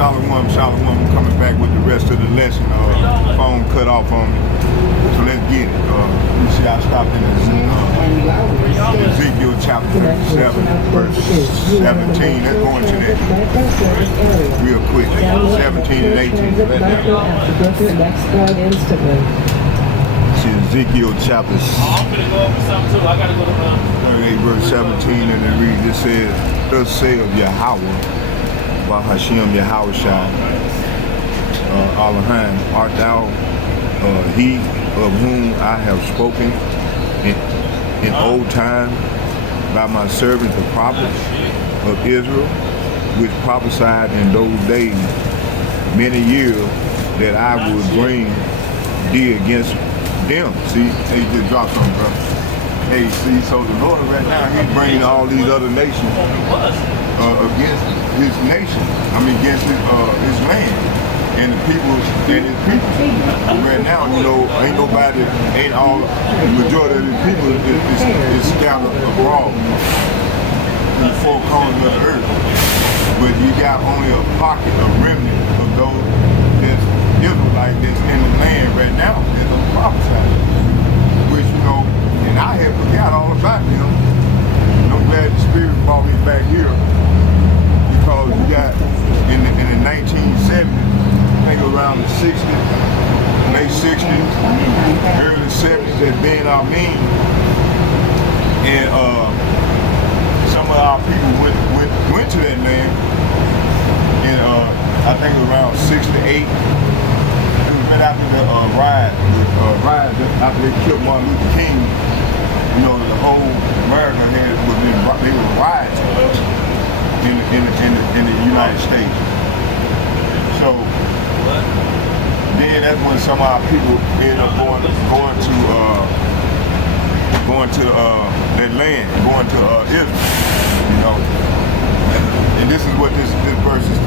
Shalom, shalom. I'm coming back with the rest of the lesson. Phone cut off on me. So let's get it. You see, I stopped in Ezekiel chapter 37, verse 17. Let's go into that real quick. 17 and 18. See Ezekiel chapter 38, verse 17, and it reads, it says, thus saith Yahweh, Bahashem Yahushua, Elohim, art thou he of whom I have spoken in old time by my servant the prophets of Israel, which prophesied in those days many years that I would bring thee against them. See, they just dropped something, bro. Hey, see, so the Lord right now, he's bringing all these other nations against his nation. I mean, against his land and the people and his people. Right now, you know, ain't nobody, ain't all, the majority of the people is scattered abroad in the four corners of the earth. But you got only a pocket, a remnant of those that's Israelites that's in the land right now that's on prophesy. Which, you know, and I had forgot all about them. And I'm glad the Spirit brought me back here because you got in the 1970s, I think around the 60s, late 60s, early 70s, that Ben Amin, and some of our people went to that land, and I think around 68. It was right after the riot after they killed Martin Luther King. You know, the whole America they were rioting in the United States. So then that's when some of our people ended up going to that land, going to Israel. You know, and this is what this verse is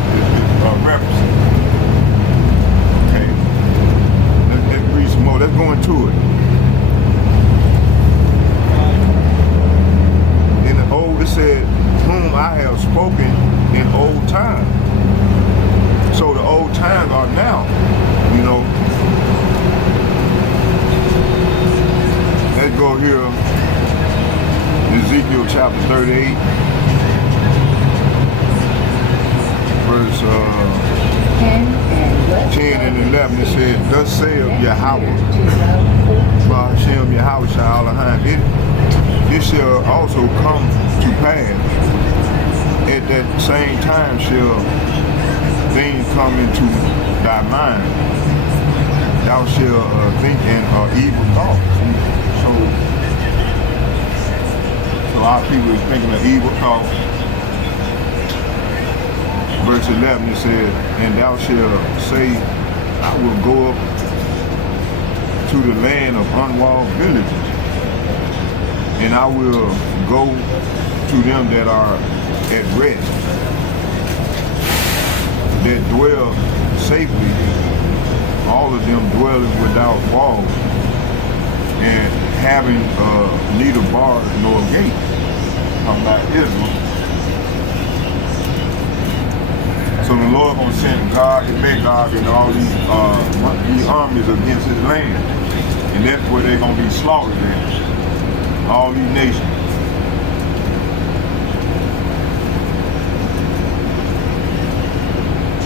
referencing. Okay, let's read some more. Let's go into it. In the old, it said, whom I have spoken in old time. So the old times are now, you know. Let's go here, Ezekiel chapter 38, verse 10 and 11. It says, thus saith Yahweh, Bahashem Yahushua Elohim, it shall also come to pass, at that same time shall things come into thy mind. Thou shalt think an evil thought. So our people is thinking of evil thoughts. Verse 11 it says, and thou shalt say, I will go up to the land of unwalled villages, and I will go to them that are at rest, that dwell safely, all of them dwelling without walls, and having neither bars nor gate. Talking about Israel. So the Lord gonna send God and Magog and all these armies against his land, and that's where they're gonna be slaughtered at. All these nations.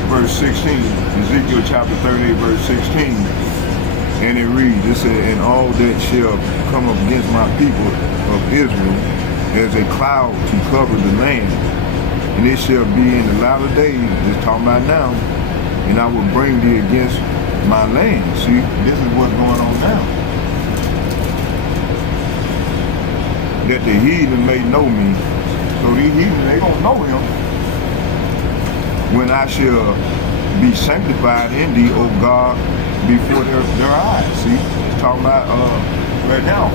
Verse 16, Ezekiel chapter 38, verse 16, and it reads, it said, and all that shall come up against my people of Israel as a cloud to cover the land, and it shall be in the latter days, it's talking about now, and I will bring thee against my land. See, this is what's going on now. That the heathen may know me. So these heathen, they don't know him. When I shall be sanctified in thee, O God, before their eyes. See, it's talking about right now.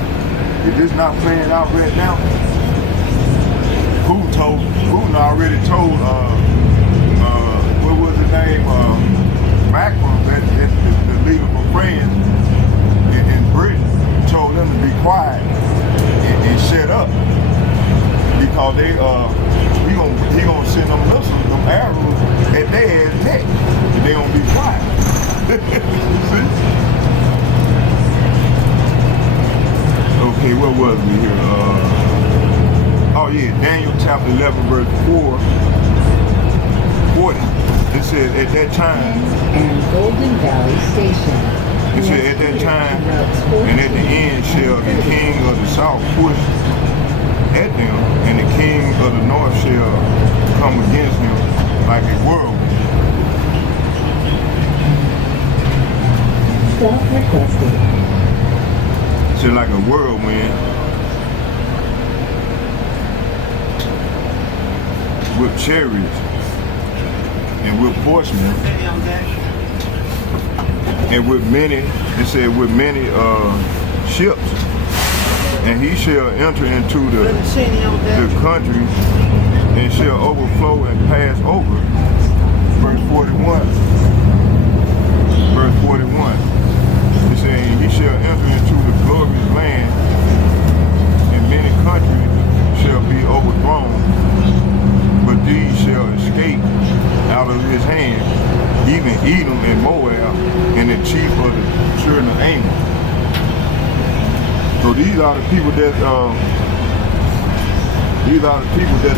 If this not playing out right now, Putin already told what was his name? Macron, the leader for France in Britain, told them to be quiet and shut up, because they he gonna send them missiles, them arrows at their neck. chapter 11, verse 40. It says, at that time, and Golden Valley Station. it said, at that time, and at the end shall the king of the south push at them, and the king of the north shall come against him like a whirlwind. Stop requested. So like a whirlwind with chariots and with horsemen and with many, it said with many ships, and he shall enter into the country and shall overflow and pass over. Verse 41. Verse 41. It says, he shall enter into the glorious land, and many countries shall be overthrown, but these shall escape out of his hand, even Edom and Moab, and the chief of the children of Ammon. So these are the people that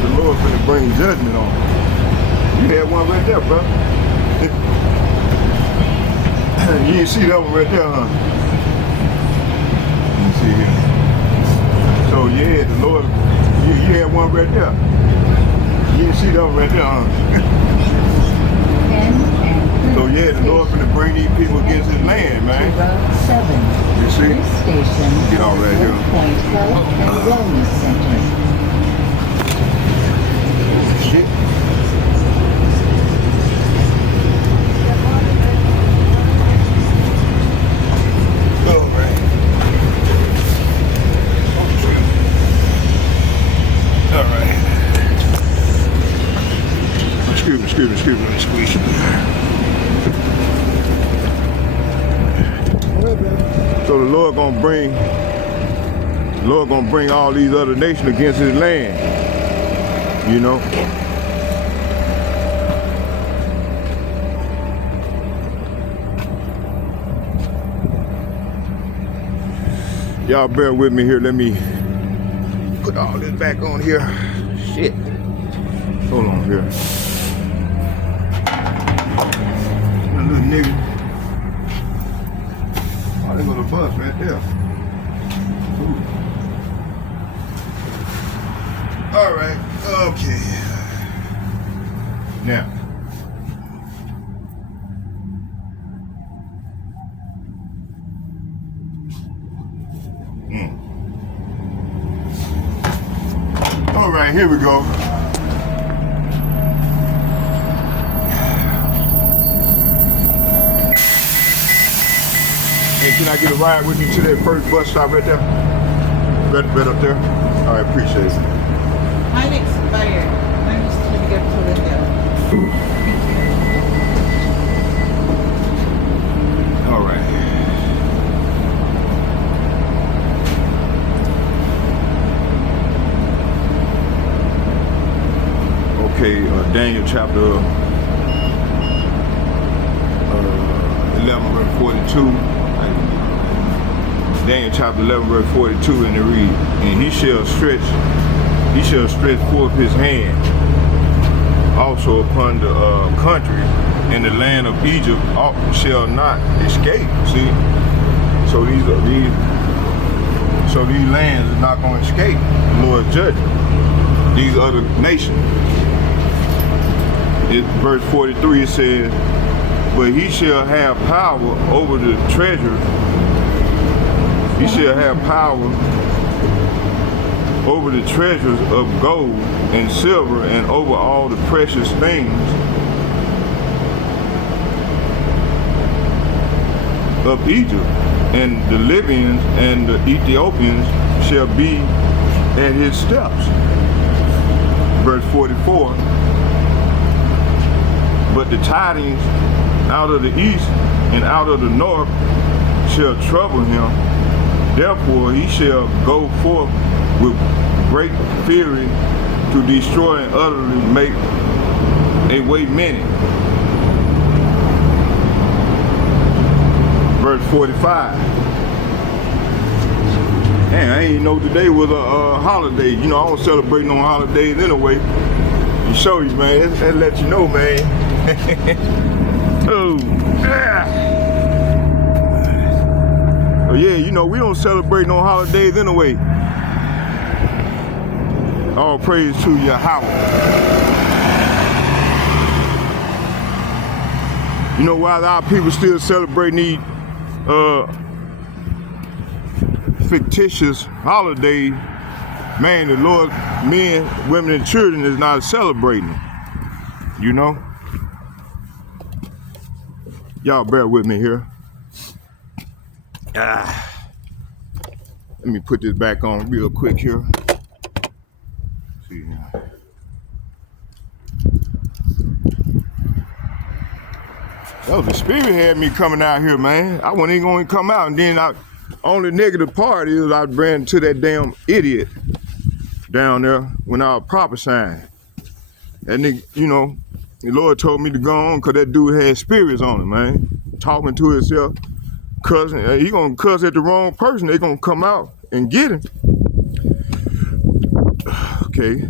the Lord finna bring judgment on. You had one right there, bro. You didn't see that one right there, huh? You see here. So yeah, the Lord, you had one right there. You didn't see that one right there, huh? So yeah, the Lord finna bring these people against his land, man. You see? Get all right here. Shit. All right. All right. Excuse me. Let me squeeze it. So the Lord gonna bring all these other nations against his land. You know? Y'all bear with me here. Let me put all this back on here. Shit. Hold on here. That little nigga. Oh, there go the bus right there. Ooh. All right. Okay. Now. All right, here we go. Hey, can I get a ride with you to that first bus stop right there? Right up there? All right, appreciate it. Mine expired. Mine was to get to window. All right. Okay, Daniel chapter 11 verse 42. Daniel chapter 11 verse 42, and it reads, and he shall stretch forth his hand also upon the country, and the land of Egypt shall not escape. See, so these lands are not going to escape the Lord's judgment. These other nations. Verse 43, it says, but he shall have power over the treasures. He shall have power over the treasures of gold and silver, and over all the precious things of Egypt, and the Libyans and the Ethiopians shall be at his steps. Verse 44, but the tidings out of the east and out of the north shall trouble him. Therefore he shall go forth with great fury to destroy and utterly make away many. Verse 45. Man, I ain't know today was a holiday. You know, I don't celebrate no holidays anyway. You show you, man. That let you know, man. Oh, yeah. Oh, yeah, you know, we don't celebrate no holidays anyway. All praise to Yahweh. You know why our people still celebrating these fictitious holidays? Man, the Lord, men, women, and children is not celebrating. You know? Y'all bear with me here. Let me put this back on real quick here. See now. That was the spirit had me coming out here, man. I wasn't even going to come out, and then only negative part is I ran into that damn idiot down there when I was prophesying. That nigga, you know, the Lord told me to go on because that dude had spirits on him, man. Talking to himself, cussing. He gonna cuss at the wrong person. They gonna come out and get him. Okay.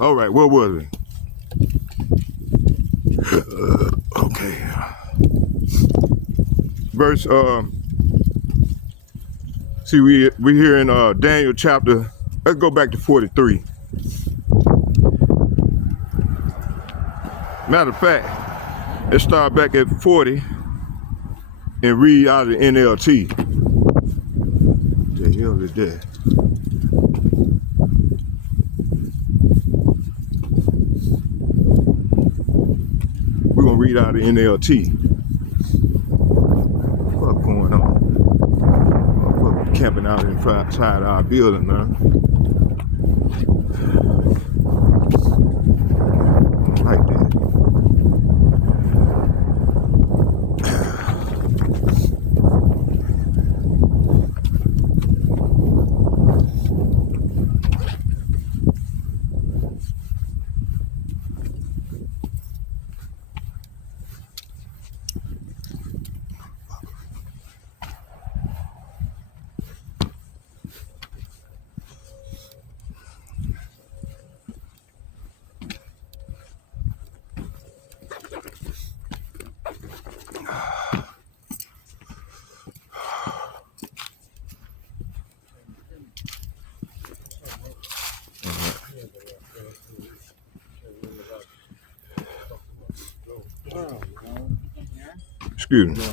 All right, what was it? Okay. Verse, see, we here in Daniel chapter, let's go back to 43. Matter of fact, let's start back at 40 and read out of the NLT. What the hell is that? We're gonna read out of the NLT. What's going on? Motherfucker camping out inside our building, man. Like that. Excuse me.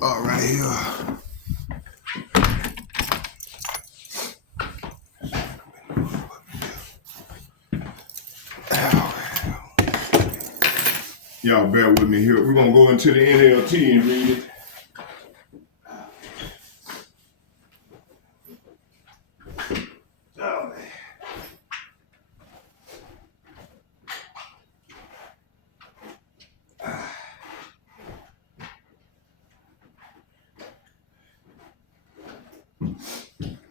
All right here. Y'all bear with me here. We're gonna go into the NLT and read it. Oh, man.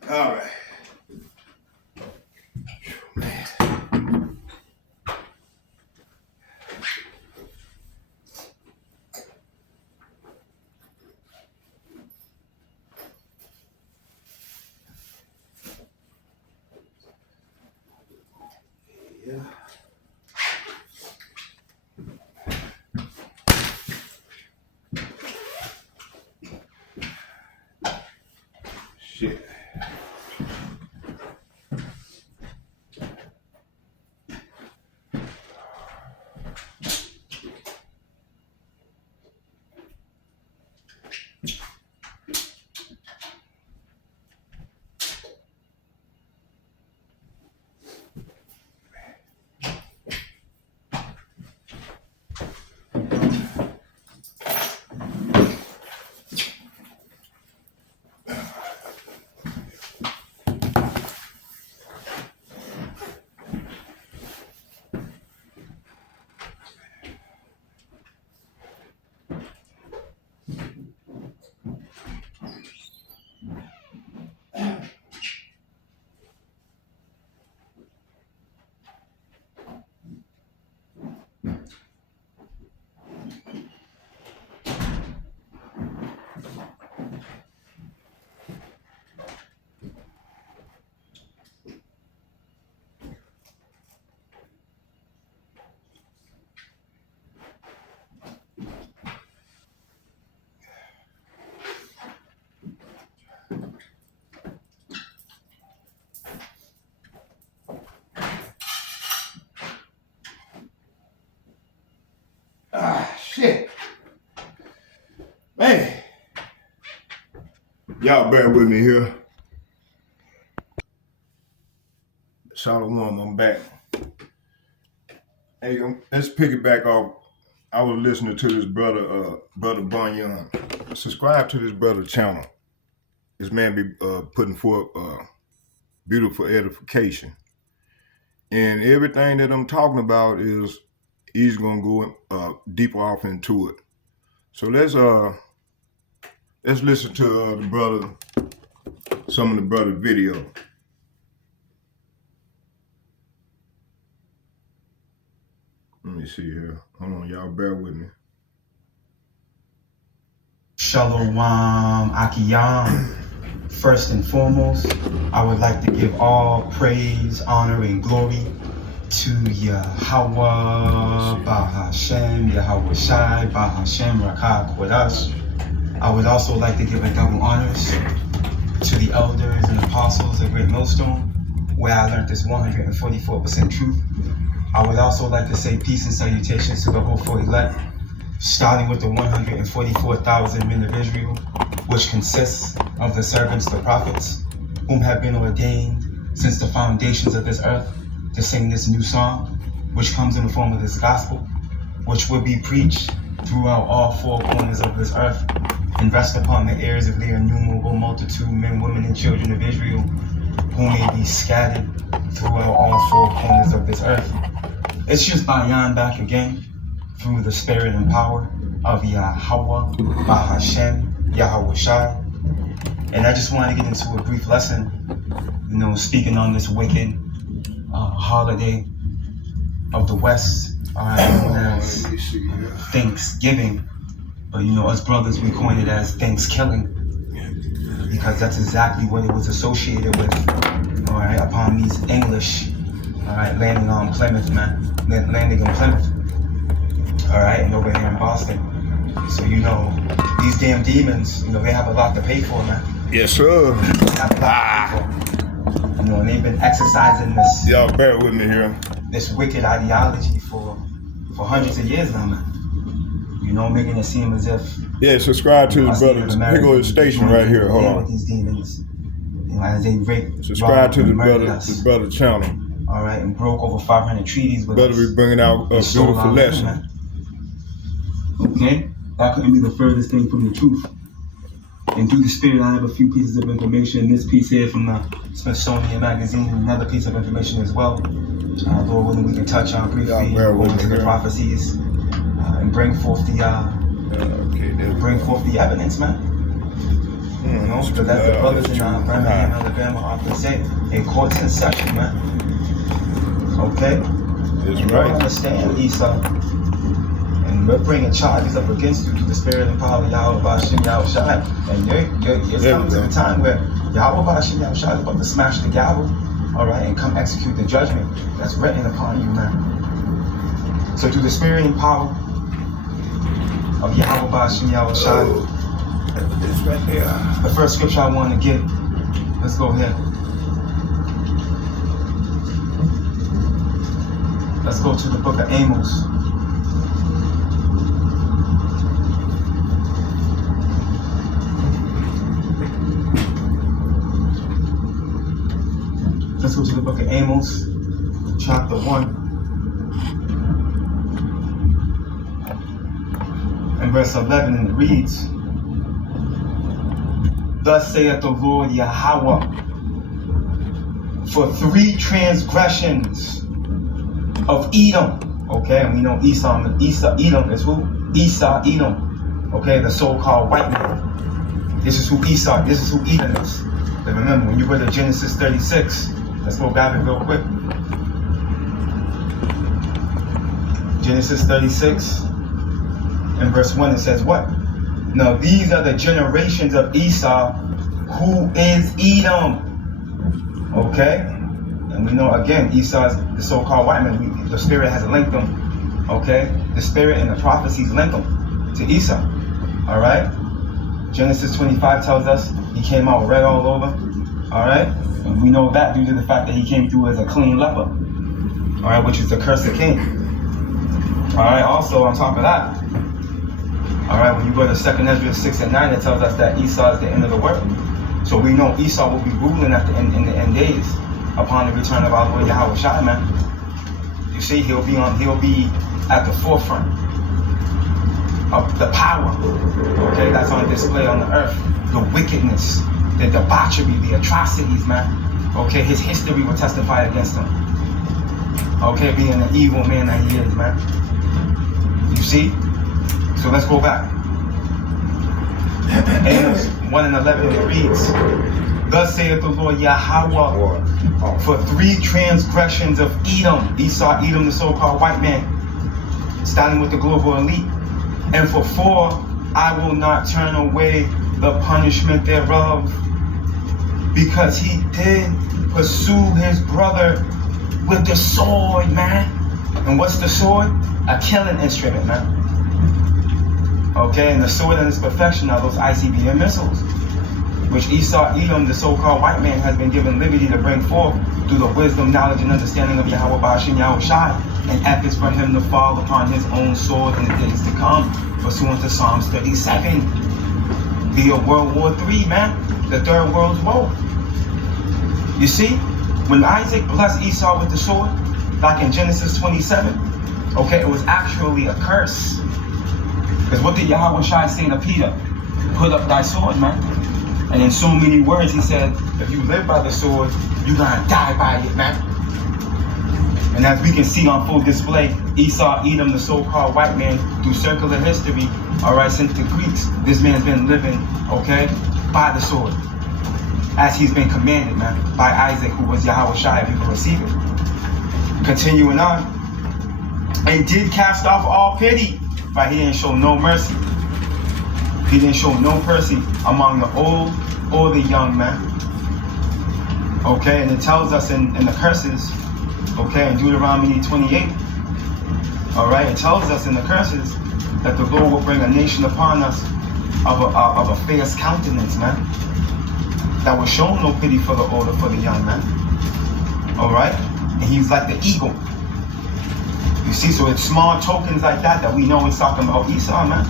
All right. Man. Yeah. Shit. Man, y'all bear with me here. Shalom, I'm back. Hey, let's pick it back off. I was listening to this brother Bunyan. Subscribe to this brother channel. This man be putting forth beautiful edification. And everything that I'm talking about is he's gonna go deeper off into it. So let's listen to the brother, some of the brother video. Let me see here. Hold on, y'all bear with me. Shalom Akiyam. First and foremost, I would like to give all praise, honor, and glory to Yahweh, Bahashem, Yahweh Shai, Bahashem, Rakah Kodash. I would also like to give a double honors to the elders and apostles of Great Millstone, where I learned this 144% truth. I would also like to say peace and salutations to the hopeful elect, starting with the 144,000 men of Israel, which consists of the servants, the prophets, whom have been ordained since the foundations of this earth to sing this new song, which comes in the form of this gospel, which will be preached throughout all four corners of this earth and rest upon the ears of their innumerable multitude, men, women, and children of Israel, who may be scattered throughout all four corners of this earth. It's just Bayan back again through the spirit and power of Yahweh, Bahashem, Yahweh Shai. And I just want to get into a brief lesson, speaking on this wicked holiday of the West, known as Thanksgiving. But us brothers, we coined it as Thanksgiving, because that's exactly what it was associated with, upon these English, landing on Plymouth, landing in Plymouth, and over here in Boston. So, these damn demons, they have a lot to pay for, man. Yes, sir. They have a lot to pay for. And they've been exercising this. Y'all bear with me here. This wicked ideology for hundreds of years now, man. Making it seem as if. Yeah, subscribe to his brother. Here go his station right here. Hold on. With these demons, as they rape. Subscribe to the brother channel. All right, and broke over 500 treaties with brother us. Be bringing out a beautiful lesson. Man. Okay, that couldn't be the furthest thing from the truth. And through the spirit, I have a few pieces of information. This piece here from the Smithsonian Magazine, and another piece of information as well. Lord willing, we can touch on briefly the prophecies and bring forth the evidence, man. Because as the brothers in Birmingham, Alabama often say, a court's in session, man. Okay? That's right. You understand, Esau. And we're bringing charges up against you through the spirit and power of Yahweh Bashim Yahweh Shai. And it's coming to the time where Yahweh Bashim Yahweh Shai is about to smash the gavel, and come execute the judgment that's written upon you, man. So through the spirit and power of Yahweh Bashim Yahweh Shai, this right there. the first scripture I want to get, let's go here. Let's go to the book of Amos. Let's go to the book of Amos, chapter 1, and verse 11, and it reads, Thus saith the Lord Yahweh, for 3 transgressions of Edom. Okay, and we know Edom is who? Esau, Edom. Okay, the so-called white man. This is who Esau, this is who Edom is. And remember, when you go to Genesis 36, let's go grab it real quick. Genesis 36 and verse 1, it says what? Now these are the generations of Esau, who is Edom. Okay? And we know again, Esau is the so-called white man. The spirit has linked them. Okay? The spirit and the prophecies link them to Esau. Alright? Genesis 25 tells us he came out red all over. Alright? And we know that due to the fact that he came through as a clean leper. Alright, which is the curse of Cain. Alright, also on top of that, All right, when you go to 2nd Ezra 6 and 9, it tells us that Esau is the end of the world. So we know Esau will be ruling at the end in the end days upon the return of our Lord Yahweh Shai, man. You see, he'll be at the forefront of the power, okay, that's on display on the earth. The wickedness, the debauchery, the atrocities, man. Okay, his history will testify against him. Okay, being an evil man that he is, man. You see? So let's go back. Amos 1 and 11, it reads, Thus saith the Lord Yahweh, for 3 transgressions of Edom, Esau, Edom, the so-called white man, standing with the global elite, and for 4, I will not turn away the punishment thereof, because he did pursue his brother with the sword, man. And what's the sword? A killing instrument, man. Okay, and the sword and its perfection are those ICBM missiles, which Esau, Edom, the so-called white man, has been given liberty to bring forth through the wisdom, knowledge, and understanding of Yahweh Ba'ashim Yahweh Shai, and efforts for him to fall upon his own sword in the days to come, pursuant to Psalms 37. Via World War III, man, the Third World War. You see, when Isaac blessed Esau with the sword, like in Genesis 27, okay, it was actually a curse. Because what did Yahweh Shai say to Peter? Put up thy sword, man. And in so many words, he said, if you live by the sword, you're gonna die by it, man. And as we can see on full display, Esau, Edom, the so-called white man, through circular history, all right, since the Greeks, this man's been living, okay, by the sword. As he's been commanded, man, by Isaac, who was Yahweh Shai, if you can receive it. Continuing on. And did cast off all pity, right? He didn't show no mercy. He didn't show no mercy among the old or the young, man. Okay, and it tells us in the curses, okay, in Deuteronomy 28, all right, it tells us in the curses that the Lord will bring a nation upon us of a fierce countenance, man, that will show no pity for the old or for the young, man. All right, and he's like the eagle. You see, so it's small tokens like that we know it's talking about Esau, man.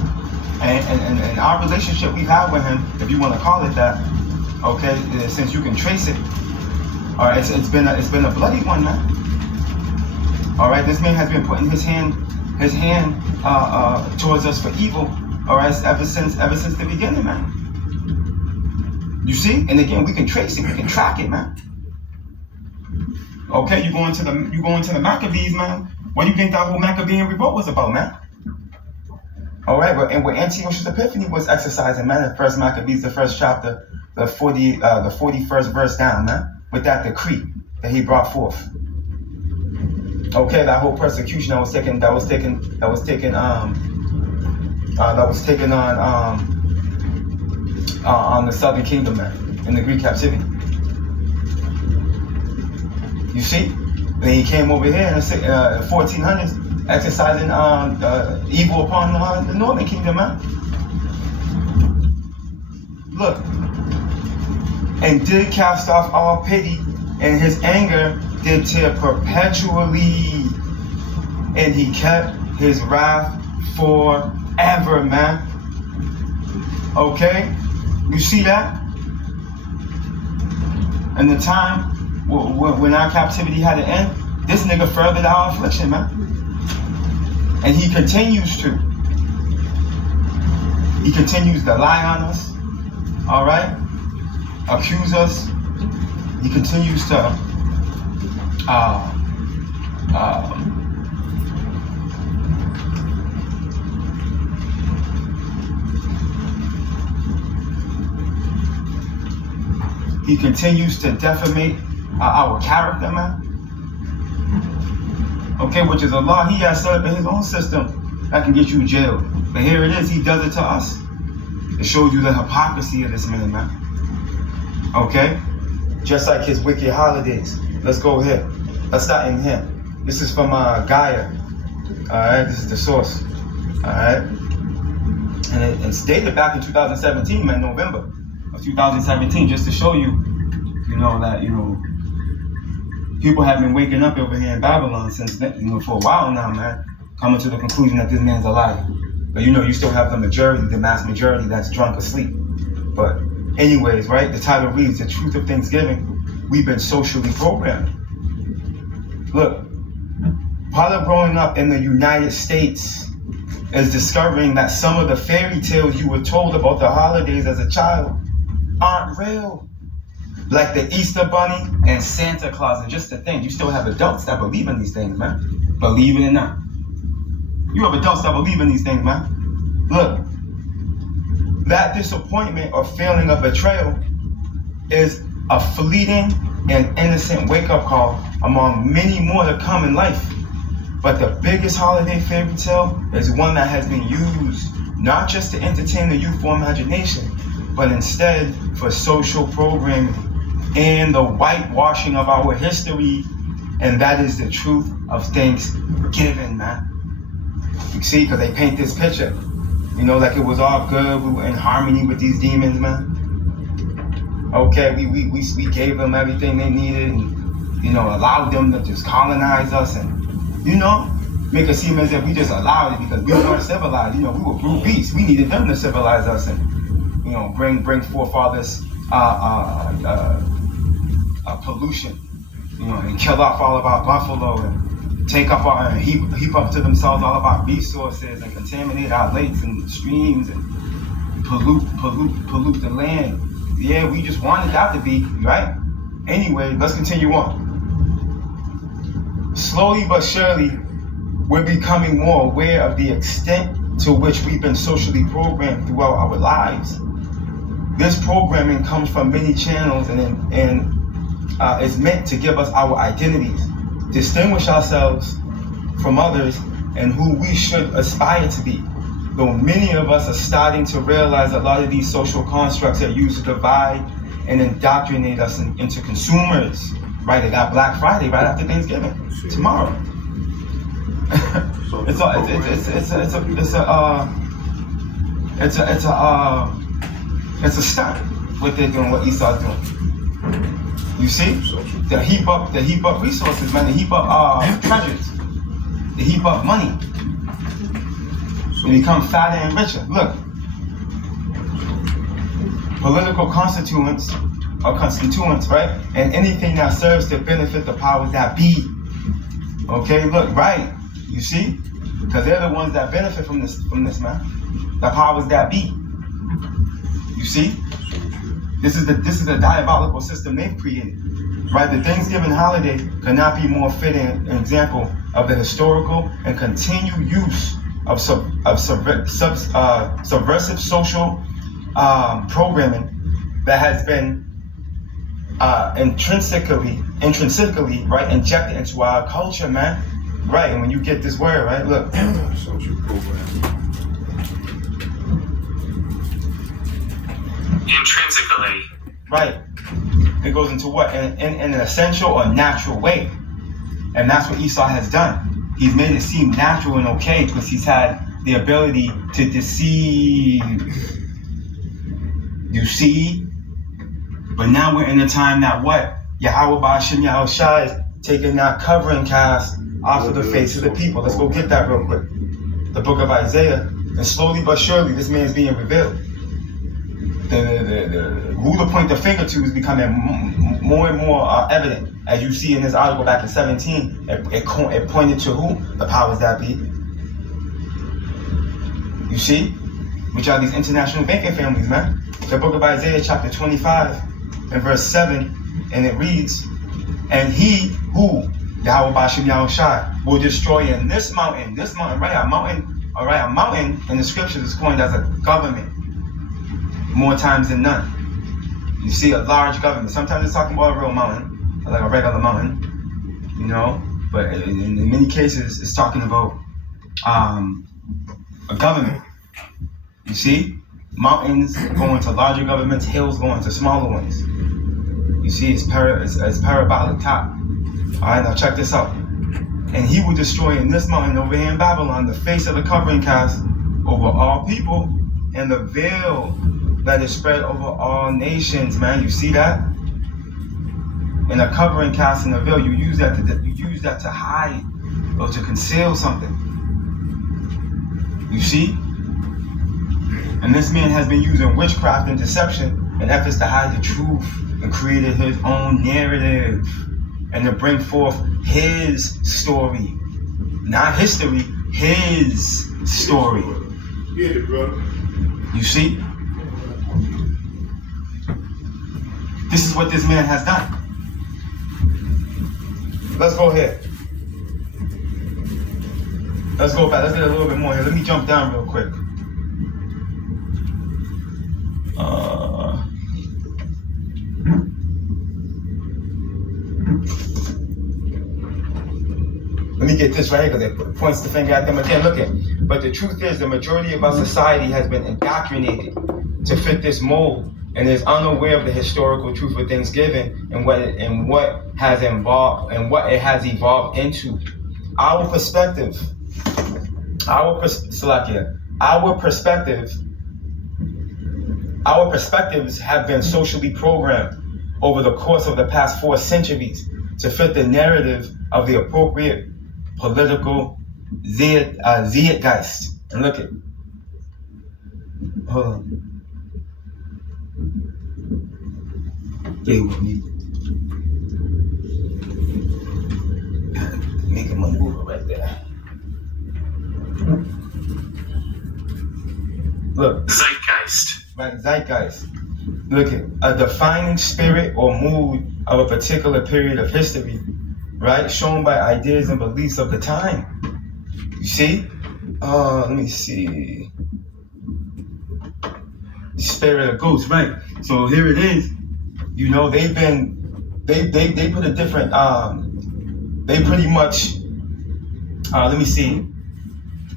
And our relationship we've had with him, if you want to call it that, okay, since you can trace it, all right, it's been a bloody one, man. All right, this man has been putting his hand towards us for evil, all right, ever since the beginning, man. You see, and again, we can trace it, we can track it, man. Okay, you go into the Maccabees, man. What do you think that whole Maccabean revolt was about, man? All right, and what Antiochus Epiphanes was exercising, man, in 1 Maccabees, the 1st chapter, the 41st verse down, man, with that decree that he brought forth. Okay, that whole persecution that was taken on the southern kingdom, man, in the Greek captivity. You see? Then he came over here in the 1400s, exercising evil upon the northern kingdom, man. Look, and did cast off all pity, and his anger did tear perpetually, and he kept his wrath forever, man. Okay, you see that? And the time when our captivity had to end, this nigga furthered our affliction, man. And he continues to. He continues to lie on us, all right? Accuse us. He continues to he continues to defamate our character, man. Okay, which is a law he has set up in his own system that can get you jailed. But here it is, he does it to us. It shows you the hypocrisy of this man, man. Okay? Just like his wicked holidays. Let's go here. Let's start in here. This is from Gaia. Alright, this is the source. Alright? And it's dated back in 2017, man, November of 2017, just to show you, that, people have been waking up over here in Babylon since then, for a while now, man, coming to the conclusion that this man's a liar. But you know, you still have the majority, the mass majority that's drunk asleep. But anyways, right? The title reads, The Truth of Thanksgiving. We've been socially programmed. Look, part of growing up in the United States is discovering that some of the fairy tales you were told about the holidays as a child aren't real. Like the Easter Bunny and Santa Claus. And just the thing, you still have adults that believe in these things, man. Believe it or not. You have adults that believe in these things, man. Look, that disappointment or feeling of betrayal is a fleeting and innocent wake-up call among many more to come in life. But the biggest holiday fairy tale is one that has been used not just to entertain the youthful imagination, but instead for social programming and the whitewashing of our history, and that is the truth of Thanksgiving, man. You see, because they paint this picture, you know, like it was all good, we were in harmony with these demons, man. Okay, we gave them everything they needed, and, you know, allowed them to just colonize us, and, you know, make it seem as if we just allowed it because we weren't civilized. You know, we were brute beasts. We needed them to civilize us and, you know, bring forth all this pollution, you know, and kill off all of our buffalo and take up our and heap up to themselves all of our resources and contaminate our lakes and streams and pollute the land. Yeah, we just wanted that to be, right? Anyway, let's continue on. Slowly but surely, we're becoming more aware of the extent to which we've been socially programmed throughout our lives. This programming comes from many channels and is meant to give us our identities, distinguish ourselves from others, and who we should aspire to be. Though many of us are starting to realize a lot of these social constructs are used to divide and indoctrinate us into consumers. Right, they got Black Friday right after Thanksgiving, tomorrow. It's a stunt what they're doing, what Esau's doing. You see, they heap up resources, man. They heap up treasures. They heap up money. They become fatter and richer. Look, political constituents, right? And anything that serves to benefit the powers that be. Okay, look, right? You see? Because they're the ones that benefit from this, man. The powers that be. You see? This is the diabolical system they've created. Right? The Thanksgiving holiday could not be more fitting an example of the historical and continued use of subversive social programming that has been intrinsically, right, injected into our culture, man. Right, and when you get this word, right, look. Social programming. Intrinsically. Right. It goes into what? In an essential or natural way. And that's what Esau has done. He's made it seem natural and okay because he's had the ability to deceive. You see? But now we're in a time that what? Yahweh Ba'ashem Yahushua is taking that covering cast off of the face of the people. Let's go get that real quick. The book of Isaiah. And slowly but surely, this man is being revealed. Who to point the finger to is becoming more and more evident. As you see in this article back in 17, it pointed to who? The powers that be. You see? Which are these international banking families, man. The book of Isaiah chapter 25 and verse 7, and it reads, and he who, Yahweh Ba'ashem Yahushua, will destroy in this mountain, right? A mountain in the scriptures is coined as a government. More times than none. You see a large government. Sometimes it's talking about a real mountain, like a regular mountain, you know, but in many cases it's talking about a government. You see? Mountains go into larger governments, hills go into smaller ones. You see, it's parabolic top. Alright, now check this out. And he will destroy in this mountain over here in Babylon the face of the covering cast over all people and the veil that is spread over all nations, man. You see that? In a covering cast in a veil, you use that to hide or to conceal something. You see? And this man has been using witchcraft and deception in efforts to hide the truth and created his own narrative and to bring forth his story. Not history, his story. Get it, brother. You see? This is what this man has done. Let's go here. Let's go back. Let's get a little bit more here. Let me jump down real quick. Let me get this right here because it points the finger at them again. Look at. But the truth is, the majority of our society has been indoctrinated to fit this mold and is unaware of the historical truth of Thanksgiving and what it has evolved and what it has evolved into. Our perspectives have been socially programmed over the course of the past 4 centuries to fit the narrative of the appropriate political zeitgeist. And look at, hold on. Stay with me. Make him move right there. Look. Zeitgeist. Right, zeitgeist. Look at a defining spirit or mood of a particular period of history, right? Shown by ideas and beliefs of the time. You see? Let me see. Spirit of ghosts, right? So here it is. You know, they put a different, they pretty much, let me see.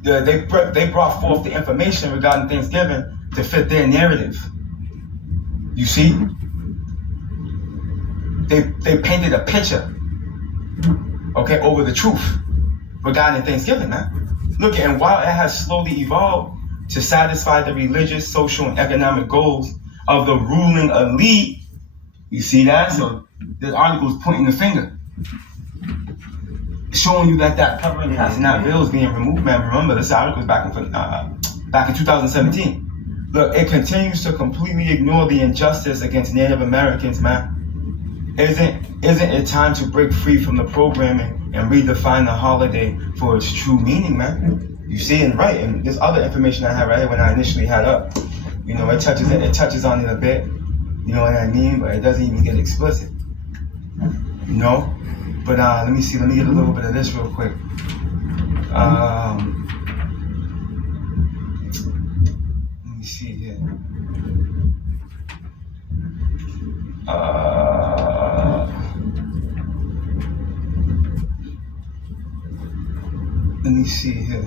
They brought forth the information regarding Thanksgiving to fit their narrative. You see? They painted a picture, okay, over the truth regarding Thanksgiving, man. Look, and while it has slowly evolved to satisfy the religious, social, and economic goals of the ruling elite, you see that? So this article is pointing the finger, showing you that covering has not bills being removed, man. Remember, this article was back in 2017. Look, it continues to completely ignore the injustice against Native Americans, man. Isn't it time to break free from the programming and redefine the holiday for its true meaning, man? You see, and right, and this other information I had right here when I initially had up, you know, it touches on it a bit, you know what I mean? But it doesn't even get explicit, you know? But let me see, let me get a little bit of this real quick. Let me see here. Let me see here.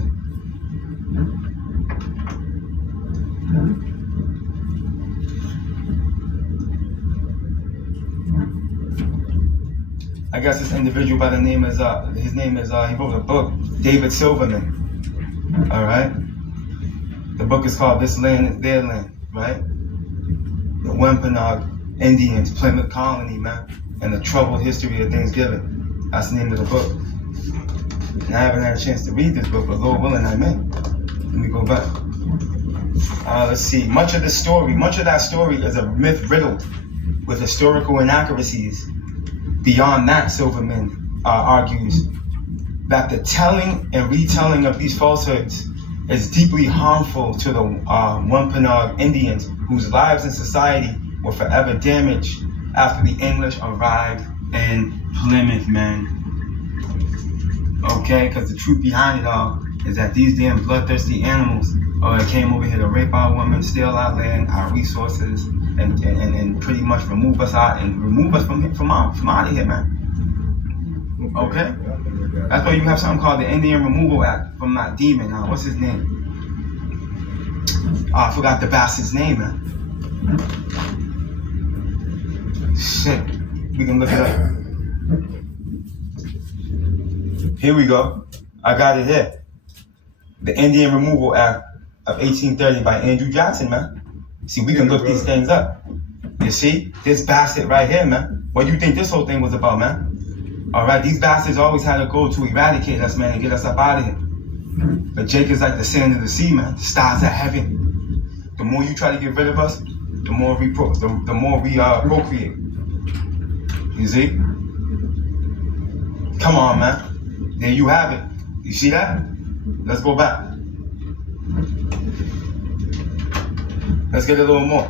I guess this individual by the name is, his name is, he wrote a book, David Silverman, all right? The book is called This Land is Their Land, right? The Wampanoag Indians, Plymouth Colony, man, and the troubled history of Thanksgiving. That's the name of the book. And I haven't had a chance to read this book, but Lord willing, I may. Let me go back. Let's see, much of that story is a myth riddled with historical inaccuracies. Beyond that, Silverman argues that the telling and retelling of these falsehoods is deeply harmful to the Wampanoag Indians, whose lives and society were forever damaged after the English arrived in Plymouth, man. Okay, because the truth behind it all is that these damn bloodthirsty animals came over here to rape our women, steal our land, our resources, and pretty much remove us out and remove us from out of here, man. Okay? That's why you have something called the Indian Removal Act from that demon. What's his name? I forgot the bastard's name, man. Shit. We can look it up. Here we go. I got it here. The Indian Removal Act of 1830 by Andrew Jackson, man. See, we can look these things up. You see? This bastard right here, man. What do you think this whole thing was about, man? All right, these bastards always had a goal to eradicate us, man, and get us up out of here. But Jake is like the sand of the sea, man. The stars of heaven. The more you try to get rid of us, the more we procreate. You see? Come on, man. There you have it. You see that? Let's go back. Let's get a little more.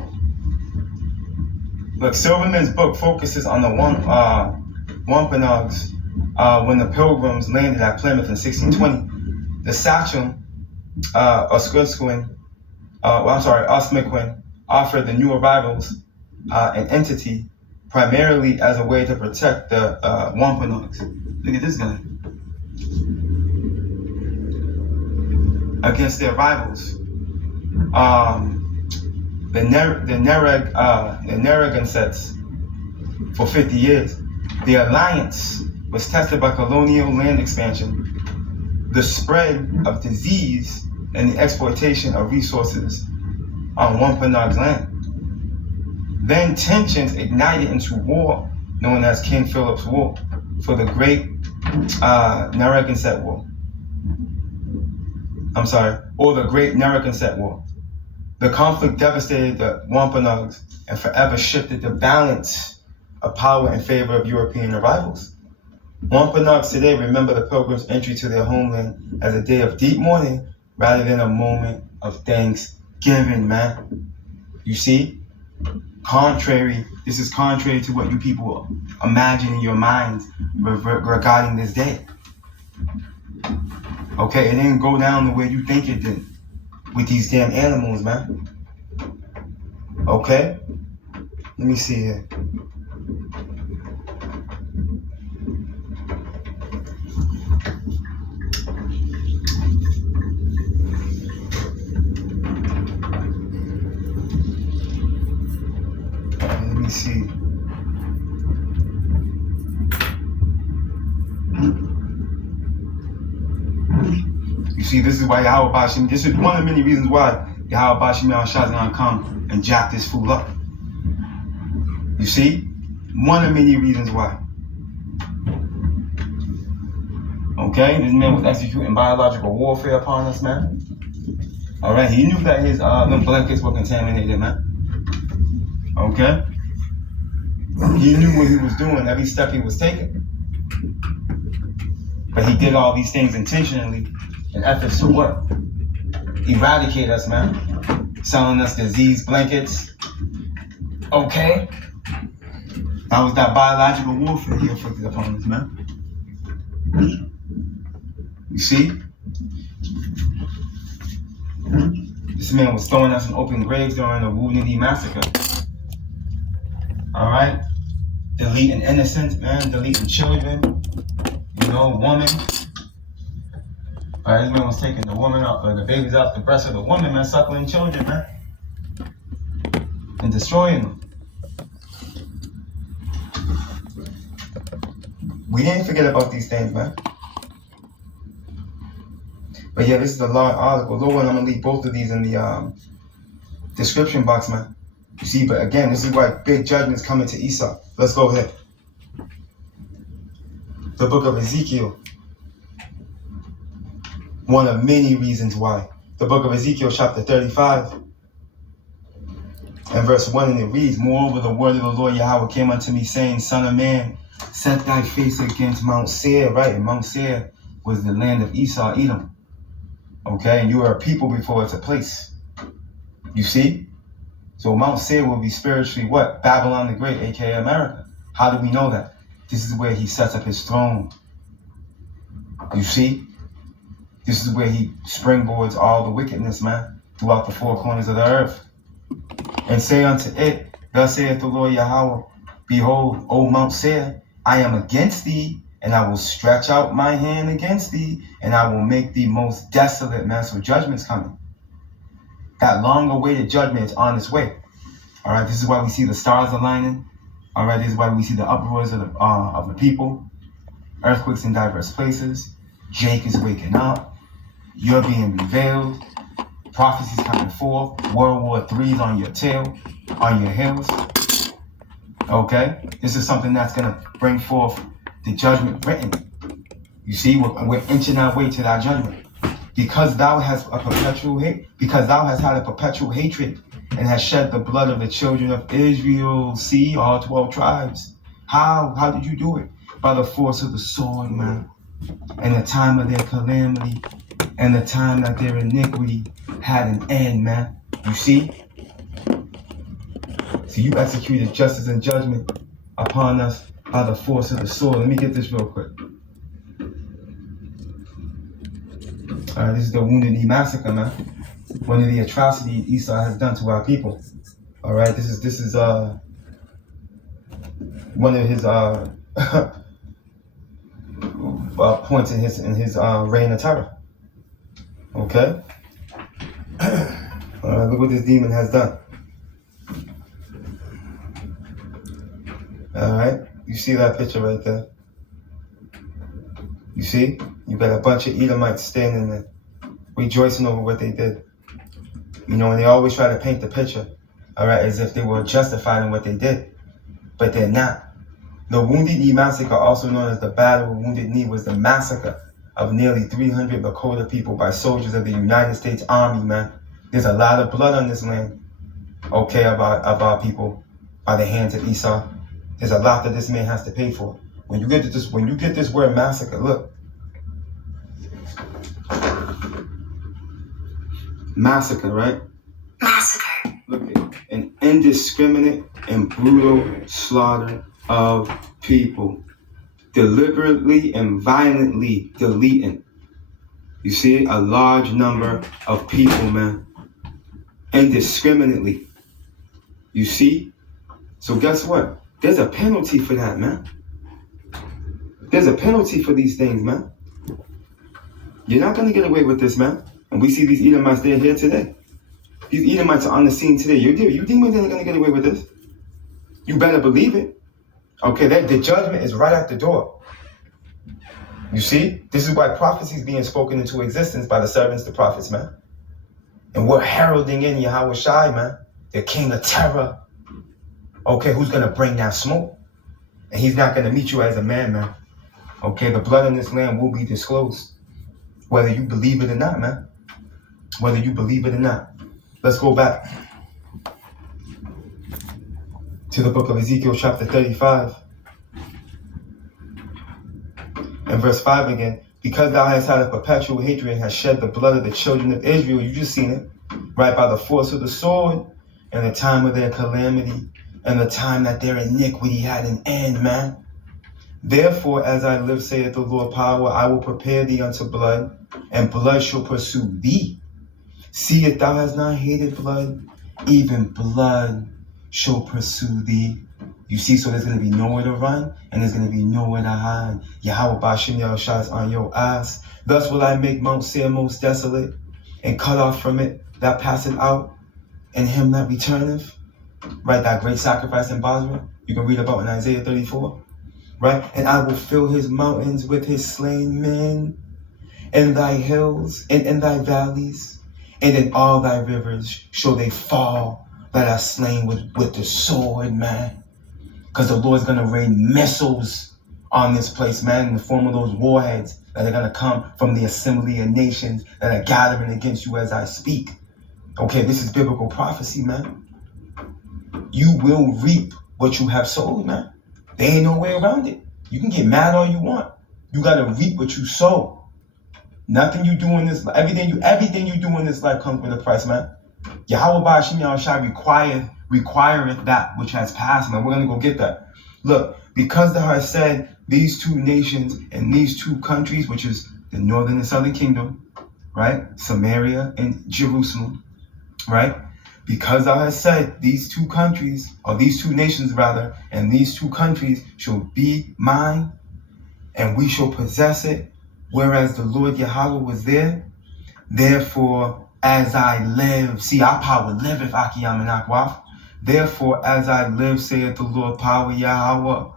Look, Silverman's book focuses on the Wampanoags when the Pilgrims landed at Plymouth in 1620. The Sachem Osquequin offered the new arrivals an entity primarily as a way to protect the Wampanoags. Look at this guy. Against their rivals. The Narragansetts for 50 years. The alliance was tested by colonial land expansion, the spread of disease, and the exploitation of resources on Wampanoag's land. Then tensions ignited into war, known as King Philip's War, for the Great Narragansett War. Or the Great Narragansett War. The conflict devastated the Wampanoags and forever shifted the balance of power in favor of European arrivals. Wampanoags today remember the Pilgrims' entry to their homeland as a day of deep mourning rather than a moment of thanksgiving, man. You see? This is contrary to what you people imagine in your minds regarding this day. Okay, it didn't go down the way you think it did with these damn animals, man. Okay? Let me see here. Let me see. You see, this is why Yahweh Bashim, this is one of the many reasons why Yahweh Bashim Yahushua is going to come and jack this fool up. You see? One of many reasons why. Okay? This man was executing biological warfare upon us, man. Alright? He knew that his them blankets were contaminated, man. Okay? He knew what he was doing, every step he was taking. But he did all these things intentionally in efforts to what? Eradicate us, man. Selling us disease blankets. Okay? That was that biological warfare he inflicted upon us, man. You see? This man was throwing us in open graves during the Wounded Massacre. Alright? Deleting innocents, man. Deleting children. You know, woman. This man was taking the woman out, the babies out the breast of the woman, man, suckling children, man. And destroying them. We didn't forget about these things, man. But yeah, this is a long article. Lord, I'm going to leave both of these in the description box, man. You see, but again, this is why big judgment's coming to Esau. Let's go ahead. The book of Ezekiel. One of many reasons why. The book of Ezekiel, chapter 35, and verse 1, and it reads, Moreover, the word of the Lord Yahweh came unto me, saying, Son of man, set thy face against Mount Seir, right? And Mount Seir was the land of Esau, Edom. Okay, and you are a people before it's a place. You see? So Mount Seir will be spiritually what? Babylon the Great, aka America. How do we know that? This is where he sets up his throne. You see? This is where he springboards all the wickedness, man, throughout the four corners of the earth. And say unto it, Thus saith the Lord Yahweh, Behold, O Mount Seir, I am against thee, and I will stretch out my hand against thee, and I will make thee most desolate, man. So judgment's coming. That long-awaited judgment is on its way. All right, this is why we see the stars aligning. All right, this is why we see the uproars of the people, earthquakes in diverse places. Jake is waking up. You're being revealed. Prophecies coming forth. World War III's on your tail, on your heels. Okay, this is something that's gonna bring forth the judgment written. You see, we're inching our way to that judgment. Because thou hast a perpetual hate, because thou hast had a perpetual hatred and hast shed the blood of the children of Israel. See, all 12 tribes. How? How did you do it? By the force of the sword, man. And the time of their calamity and the time that their iniquity had an end, man. You see? So you executed justice and judgment upon us by the force of the sword. Let me get this real quick. All right, this is the Wounded Knee Massacre, man. One of the atrocities Esau has done to our people. All right, this is one of his points in his reign of terror. Okay. Look what this demon has done. All right, you see that picture right there? You see? You got a bunch of Edomites standing there, rejoicing over what they did. You know, and they always try to paint the picture, all right, as if they were justified in what they did, but they're not. The Wounded Knee Massacre, also known as the Battle of Wounded Knee, was the massacre of nearly 300 Lakota people by soldiers of the United States Army, man. There's a lot of blood on this land, okay, of our people by the hands of Esau. There's a lot that this man has to pay for. When you get this word massacre, look. Massacre, right? Massacre. Look at an indiscriminate and brutal slaughter of people. Deliberately and violently deleting. You see, a large number of people, man. Indiscriminately. You see? So guess what? There's a penalty for that, man. There's a penalty for these things, man. You're not going to get away with this, man. And we see these Edomites, they're here today. These Edomites are on the scene today. You demons ain't going to get away with this. You better believe it. Okay, the judgment is right at the door. You see? This is why prophecy is being spoken into existence by the servants, the prophets, man. And we're heralding in Yahweh Shai, man, the king of terror. Okay, who's going to bring that smoke? And he's not going to meet you as a man, man. Okay, the blood in this land will be disclosed. Whether you believe it or not, man. Whether you believe it or not. Let's go back to the book of Ezekiel chapter 35. And verse 5 again. Because thou hast had a perpetual hatred and hast shed the blood of the children of Israel. You just seen it. Right, by the force of the sword and the time of their calamity and the time that their iniquity had an end, man. Therefore, as I live, saith the Lord power, I will prepare thee unto blood, and blood shall pursue thee. See, if thou hast not hated blood, even blood shall pursue thee. You see, so there's going to be nowhere to run, and there's going to be nowhere to hide. Yahweh Bashim Yahushua is on your ass. Thus will I make Mount Seir most desolate, and cut off from it that passeth out, and him that returneth. Right, that great sacrifice in Basra, you can read about in Isaiah 34. Right, and I will fill his mountains with his slain men, and thy hills, and in thy valleys, and in all thy rivers shall they fall that are slain with the sword, man. Because the Lord's going to rain missiles on this place, man, in the form of those warheads that are going to come from the assembly of nations that are gathering against you as I speak. Okay, this is biblical prophecy, man. You will reap what you have sowed, man. There ain't no way around it. You can get mad all you want. You got to reap what you sow. Nothing you do in this life, everything you do in this life comes with a price, man. Yahweh Ba'ashim Yahushua requireth that which has passed, man. We're going to go get that. Look, because thou hast said these two nations and these two countries, which is the northern and southern kingdom, right? Samaria and Jerusalem, right? Because thou hast said these two countries, or these two nations rather, and these two countries shall be mine, and we shall possess it, whereas the Lord Yahweh was there. Therefore, as I live, see, our power liveth, Akiyam and Akwaf. Therefore, as I live, saith the Lord power Yahweh,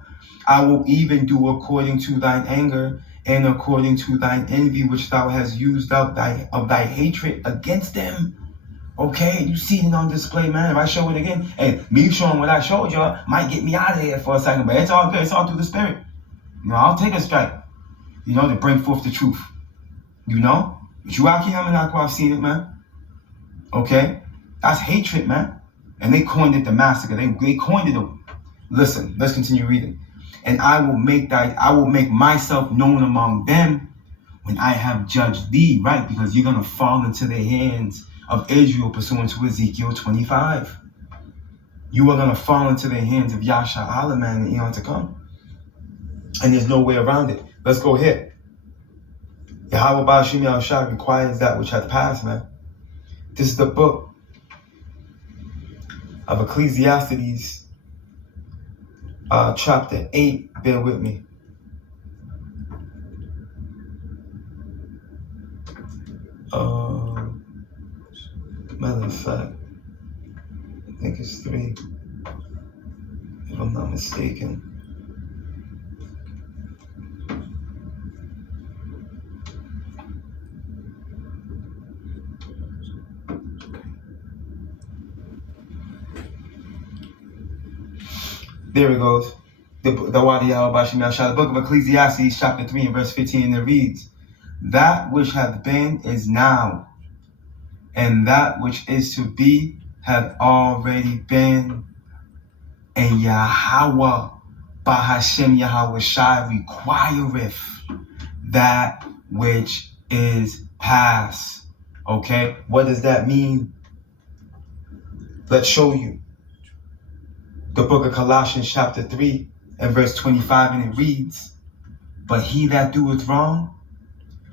I will even do according to thine anger and according to thine envy, which thou hast used of thy hatred against them. Okay, you see it on display, man. If I show it again, and me showing what I showed y'all might get me out of here for a second, but it's all good. It's all through the spirit. You know, I'll take a strike, you know, to bring forth the truth. You know? But you Aki Hamanako, I've seen it, man. Okay? That's hatred, man. And they coined it the massacre. They coined it. Listen, let's continue reading. And I will make myself known among them when I have judged thee, right? Because you're gonna fall into the hands of Israel pursuant to Ezekiel 25. You are gonna fall into the hands of Yasha Allah, man, in the eon to come. And there's no way around it. Let's go here. Yahweh Ba'ashim Yahushua requires that which hath passed, man. This is the book of Ecclesiastes, chapter 8. Bear with me. Matter of fact, I think it's 3, if I'm not mistaken. There it goes. The book of Ecclesiastes, chapter 3, and verse 15, and it reads, that which hath been is now, and that which is to be hath already been. And Yahweh, Bahashem Yahweh Shai, requireth that which is past. Okay, what does that mean? Let's show you. The book of Colossians, chapter 3, and verse 25, and it reads, but he that doeth wrong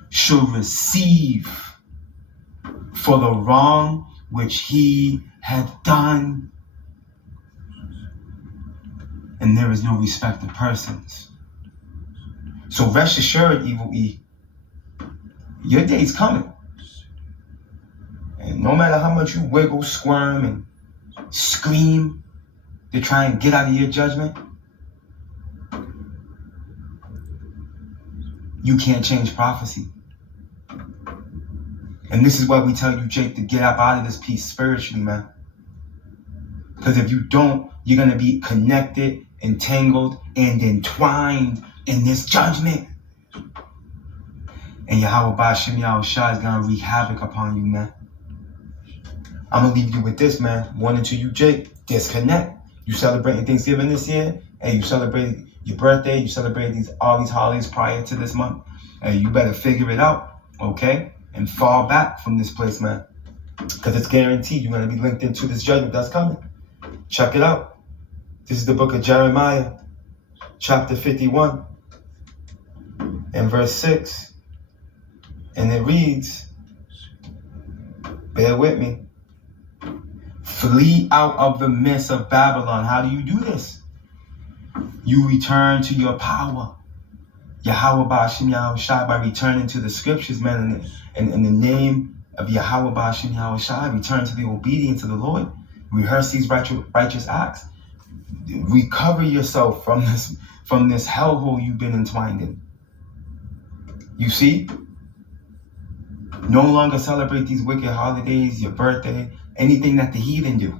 shall receive for the wrong which he had done. And there is no respect of persons. So rest assured, Evil E, your day's coming. And no matter how much you wiggle, squirm, and scream to try and get out of your judgment, you can't change prophecy. And this is why we tell you, Jake, to get up out of this piece spiritually, man. Because if you don't, you're going to be connected, entangled, and entwined in this judgment. And Yahweh Ba'ashim Yahushua is going to wreak havoc upon you, man. I'm going to leave you with this, man. 1 and 2, you, Jake, disconnect. You celebrating Thanksgiving this year, and you celebrate your birthday, you celebrate all these holidays prior to this month. And you better figure it out, okay? And fall back from this place, man. Because it's guaranteed you're going to be linked into this judgment that's coming. Check it out. This is the book of Jeremiah, chapter 51, and verse 6. And it reads, bear with me. Flee out of the midst of Babylon. How do you do this? You return to your power. Yahweh Ba'ashim Yahushua, by returning to the scriptures, man, and in the name of Yahweh Ba'ashim Yahushua, return to the obedience of the Lord. Rehearse these righteous acts. Recover yourself from this hellhole you've been entwined in. You see? No longer celebrate these wicked holidays, your birthday, anything that the heathen do.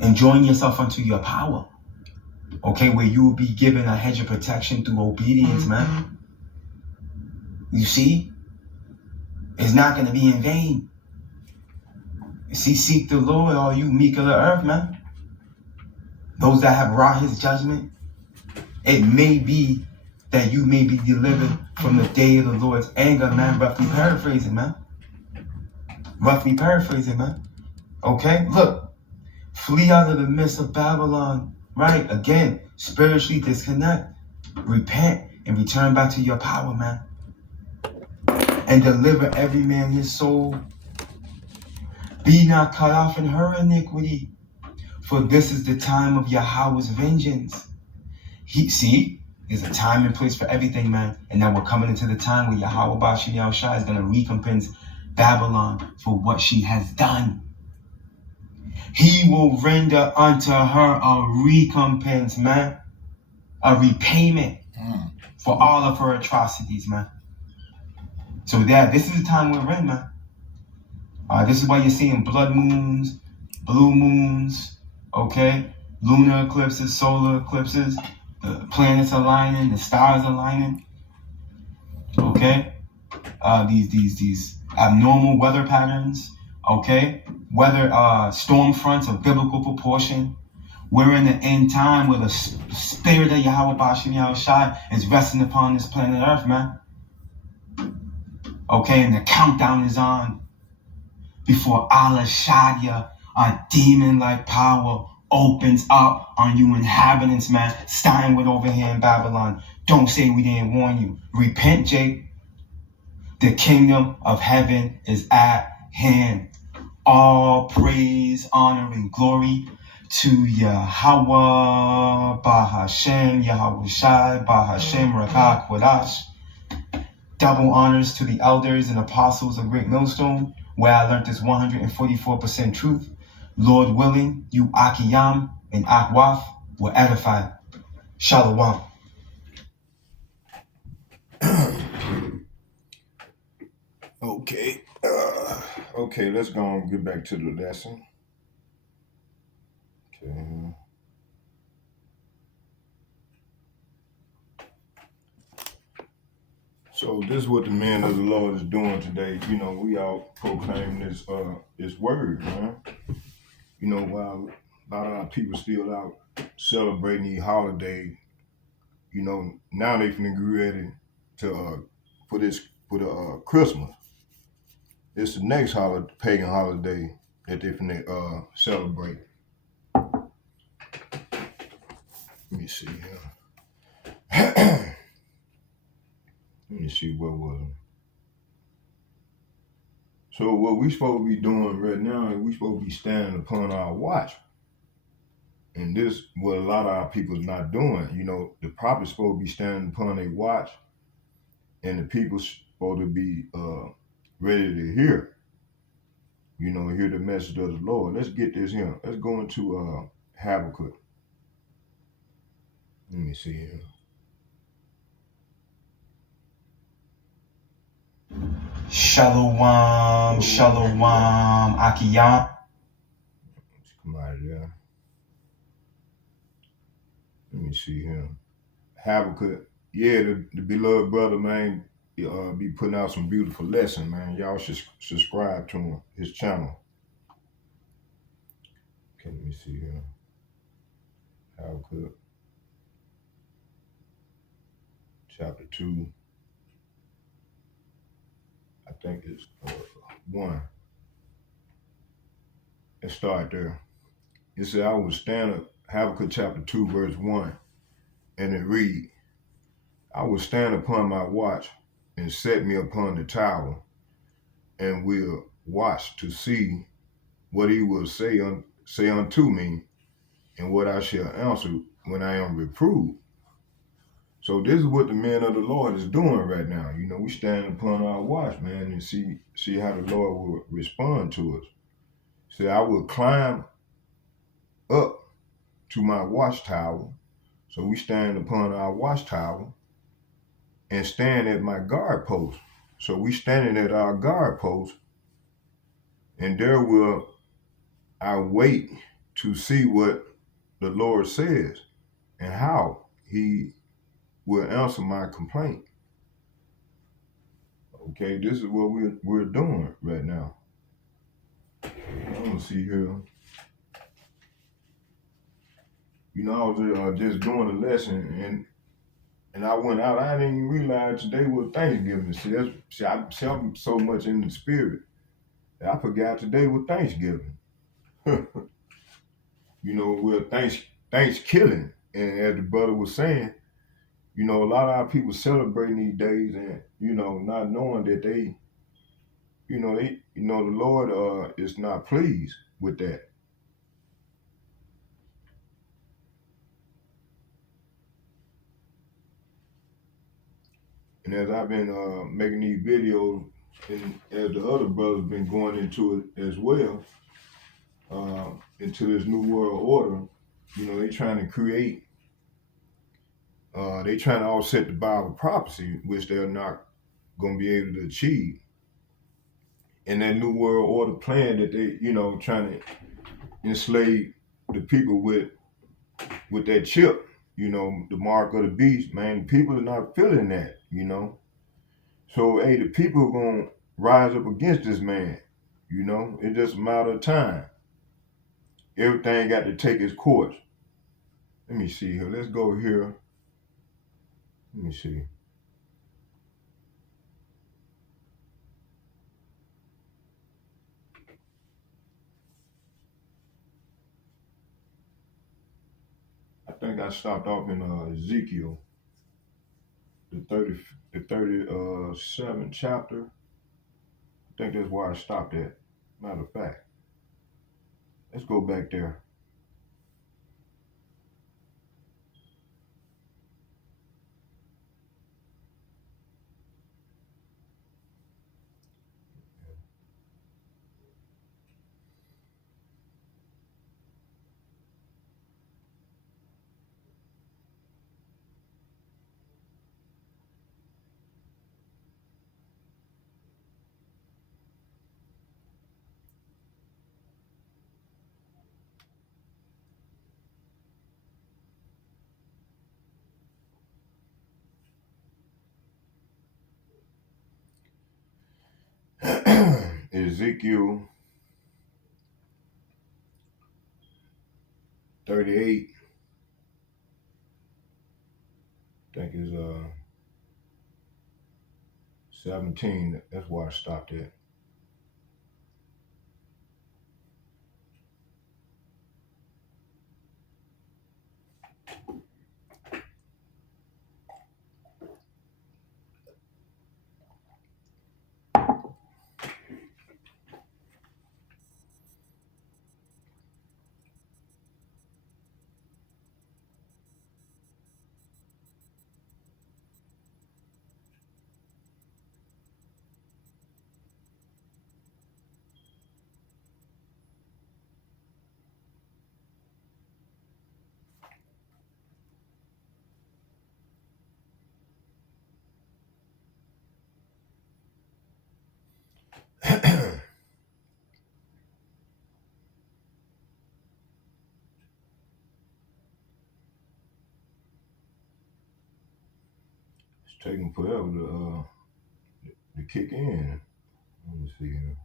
And join yourself unto your power. Okay, where you will be given a hedge of protection through obedience, man. You see? It's not going to be in vain. You see, seek the Lord, all you meek of the earth, man. Those that have wrought his judgment. It may be that you may be delivered from the day of the Lord's anger, man. Roughly paraphrasing, man. Roughly paraphrasing, man. Okay, look. Flee out of the midst of Babylon. Right? Again, spiritually disconnect. Repent and return back to your power, man. And deliver every man his soul. Be not cut off in her iniquity. For this is the time of Yahweh's vengeance. See, there's a time and place for everything, man. And now we're coming into the time where Yahweh Ba'ashim Yahushua is going to recompense Babylon for what she has done. He will render unto her a recompense, man. A repayment for all of her atrocities, man. So this is the time we're in, man. This is why you're seeing blood moons, blue moons, okay? Lunar eclipses, solar eclipses, the planets aligning, the stars aligning, okay? these abnormal weather patterns, okay? Weather storm fronts of biblical proportion. We're in the end time where the spirit of Yahweh Bashim Yahushai is resting upon this planet Earth, man. Okay, and the countdown is on before Allah Shadia, a demon-like power, opens up on you inhabitants, man. Starting with over here in Babylon. Don't say we didn't warn you. Repent, Jake. The kingdom of heaven is at hand. All praise, honor, and glory to Yahweh, Bahashem, Yahweh Shai, Bahashem, Rakak, Wadash. Double honors to the elders and apostles of Great Millstone, where I learned this 144% truth. Lord willing, you Akiyam and Akwaf will edify. Shalom. Okay, let's go and get back to the lesson. Okay. So this is what the men of the Lord is doing today. You know, we all proclaim this word, man. You know, while a lot of our people still out celebrating the holiday, you know, now they finna get ready to for Christmas. It's the next pagan holiday that they finna celebrate. Let me see here. Let me see, what was it? So what we supposed to be doing right now is we supposed to be standing upon our watch. And this what a lot of our people is not doing. You know, the prophet's supposed to be standing upon their watch, and the people supposed to be ready to hear. You know, hear the message of the Lord. Let's get this here. Let's go into Habakkuk. Let me see here. Shalom, shalom, Akiyam. Let's come out of there. Let me see here. Habakkuk. Yeah, the beloved brother, man, be putting out some beautiful lessons, man. Y'all should subscribe to him, his channel. Okay, let me see here. Habakkuk. Chapter 2. I think it's 1. Let's start there. It said, I will stand up, Habakkuk chapter 2, verse 1, and it read, I will stand upon my watch and set me upon the tower, and will watch to see what he will say unto me, and what I shall answer when I am reproved. So this is what the men of the Lord is doing right now. You know, we stand upon our watch, man, and see how the Lord will respond to us. Say, I will climb up to my watchtower. So we stand upon our watchtower and stand at my guard post. So we standing at our guard post, and there will I wait to see what the Lord says and how he will answer my complaint. Okay, this is what we're doing right now. I'm gonna see here. You know, I was just doing a lesson, and I went out. I didn't even realize today was Thanksgiving. I'm so much in the spirit that I forgot today was Thanksgiving. You know, we're Thanksgiving, and as the brother was saying, you know, a lot of our people celebrating these days, and you know, not knowing that the Lord is not pleased with that. And as I've been making these videos, and as the other brothers been going into it as well, into this new world order, you know, they trying to create, they trying to offset the Bible prophecy, which they're not going to be able to achieve. And that new world order plan that they, you know, trying to enslave the people with that chip, you know, the mark of the beast, man, people are not feeling that, you know. So, hey, the people are going to rise up against this man. You know, it's just a matter of time. Everything got to take its course. Let me see here. Let's go here. Let me see. I think I stopped off in Ezekiel, the 37th chapter. I think that's where I stopped at. Matter of fact, let's go back there. Ezekiel 38, I think is 17. That's where I stopped at. It's taking forever to kick in. Let me see here.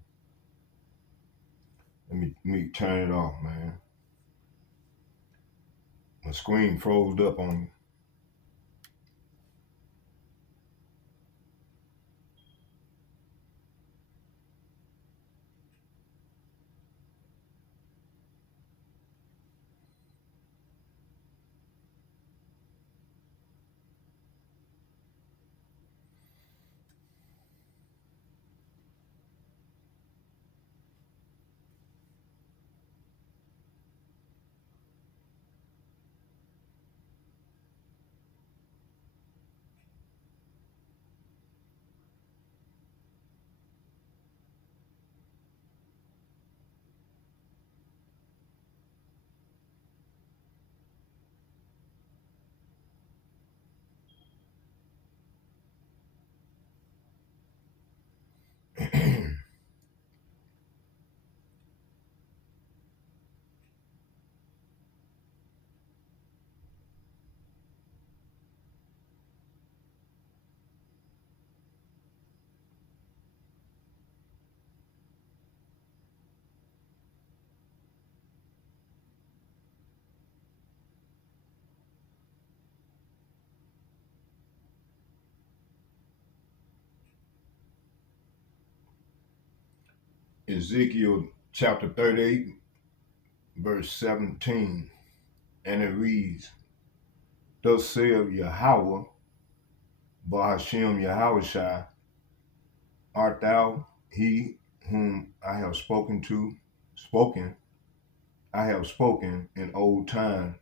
Let me turn it off, man. My screen froze up on me. Ezekiel chapter 38, verse 17, and it reads, Thus saith Yahweh, Bahashem Yahushai, art thou he whom I have spoken, I have spoken in old time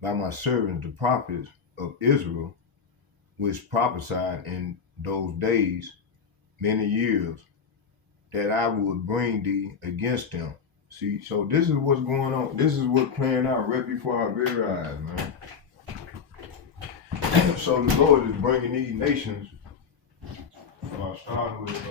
by my servants the prophets of Israel, which prophesied in those days many years, that I would bring thee against them. See, so this is what's going on. This is what's playing out right before our very eyes, man. So the Lord is bringing these nations. Starting with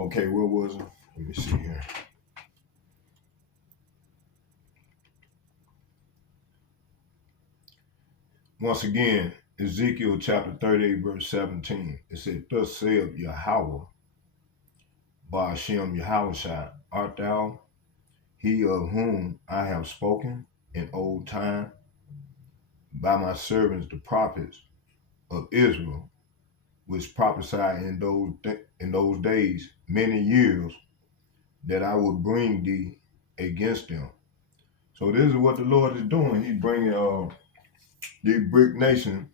Okay, where was it? Let me see here. Once again, Ezekiel chapter 38, verse 17. It said, Thus saith Yahweh, Ba'ashem Yahushua, art thou he of whom I have spoken in old time by my servants the prophets of Israel, which prophesied in those days many years that I would bring thee against them. So this is what the Lord is doing. He's bringing the brick nation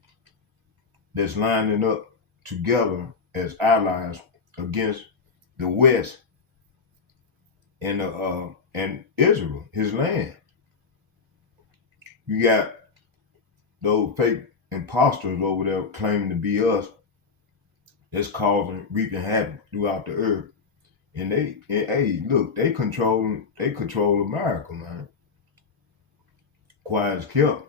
that's lining up together as allies against the West and Israel, his land. You got those fake imposters over there claiming to be us that's reaping havoc throughout the earth. And hey, look, they control America, man. Quiet as kept.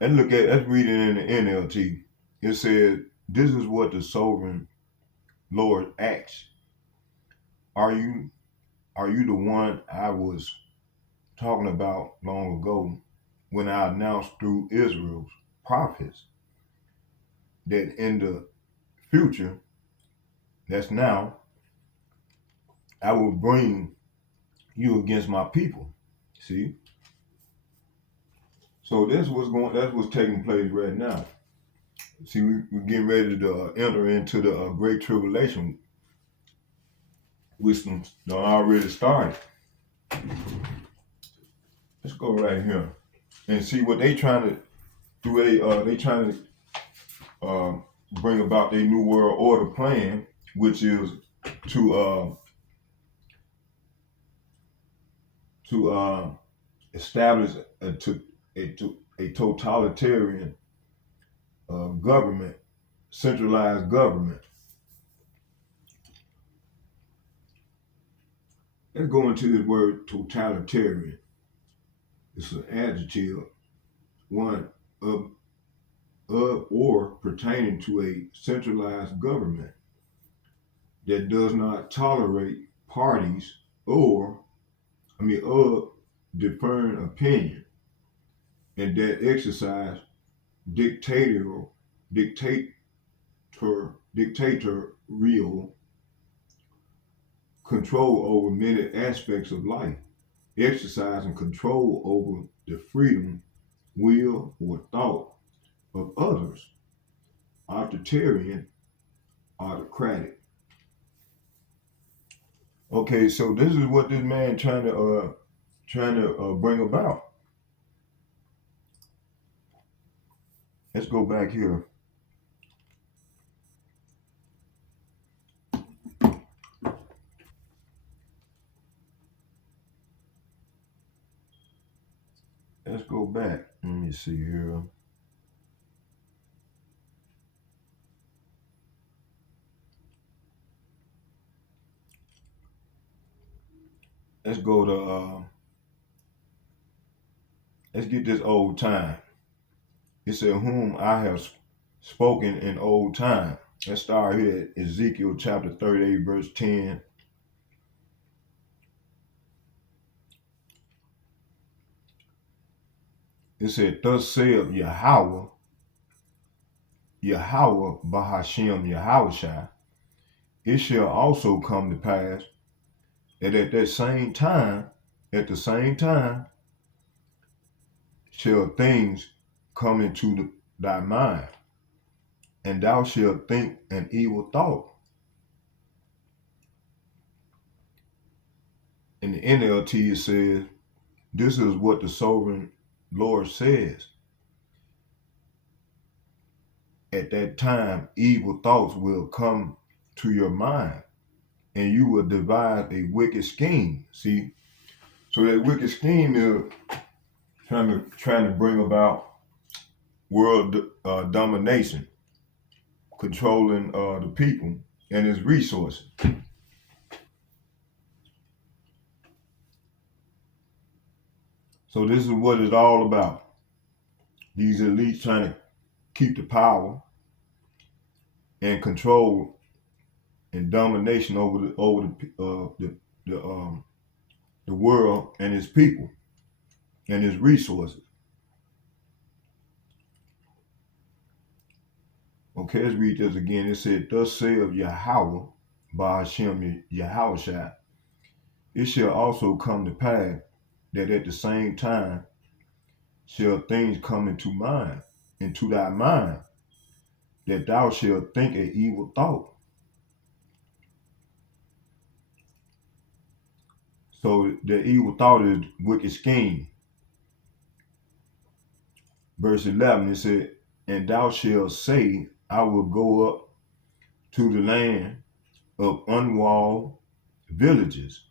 Let's read it in the NLT. It says, this is what the sovereign Lord asks. Are you the one I was talking about long ago when I announced through Israel's prophets that in the future, that's now, I will bring you against my people. See? So that's what's taking place right now. See, we're getting ready to enter into the Great Tribulation, which already started. Let's go right here and see what they trying to do. They trying to bring about their New World Order plan, which is to establish a totalitarian government, centralized government. Let's go into this word totalitarian. It's an adjective, one of or pertaining to a centralized government that does not tolerate parties of differing opinion, and that exercise dictatorial control over many aspects of life, exercising control over the freedom, will, or thought of others. Authoritarian, autocratic. Okay, so this is what this man trying to bring about. Let's go back here. Let's go back. Let me see here. Let's go to let's get this old time. It said, whom I have spoken in old time. Let's start here at Ezekiel chapter 38, verse 10. It said, thus saith Yahweh Ba'ashem Yahushua, it shall also come to pass that at the same time, shall things come into thy mind, and thou shalt think an evil thought. In the NLT it says, this is what the sovereign Lord says. At that time, evil thoughts will come to your mind, and you will devise a wicked scheme. See, so that wicked scheme is trying to bring about world domination, controlling the people and its resources. So this is what it's all about. These elites trying to keep the power and control and domination over the world and its people and its resources. Okay, let's read this again. It said, "Thus saith Yahweh by Hashem Yahushua, it shall also come to pass that at the same time shall things come into thy mind, that thou shalt think an evil thought." So the evil thought is wicked scheme. Verse 11, it said, "And thou shalt say, I will go up to the land of unwalled villages,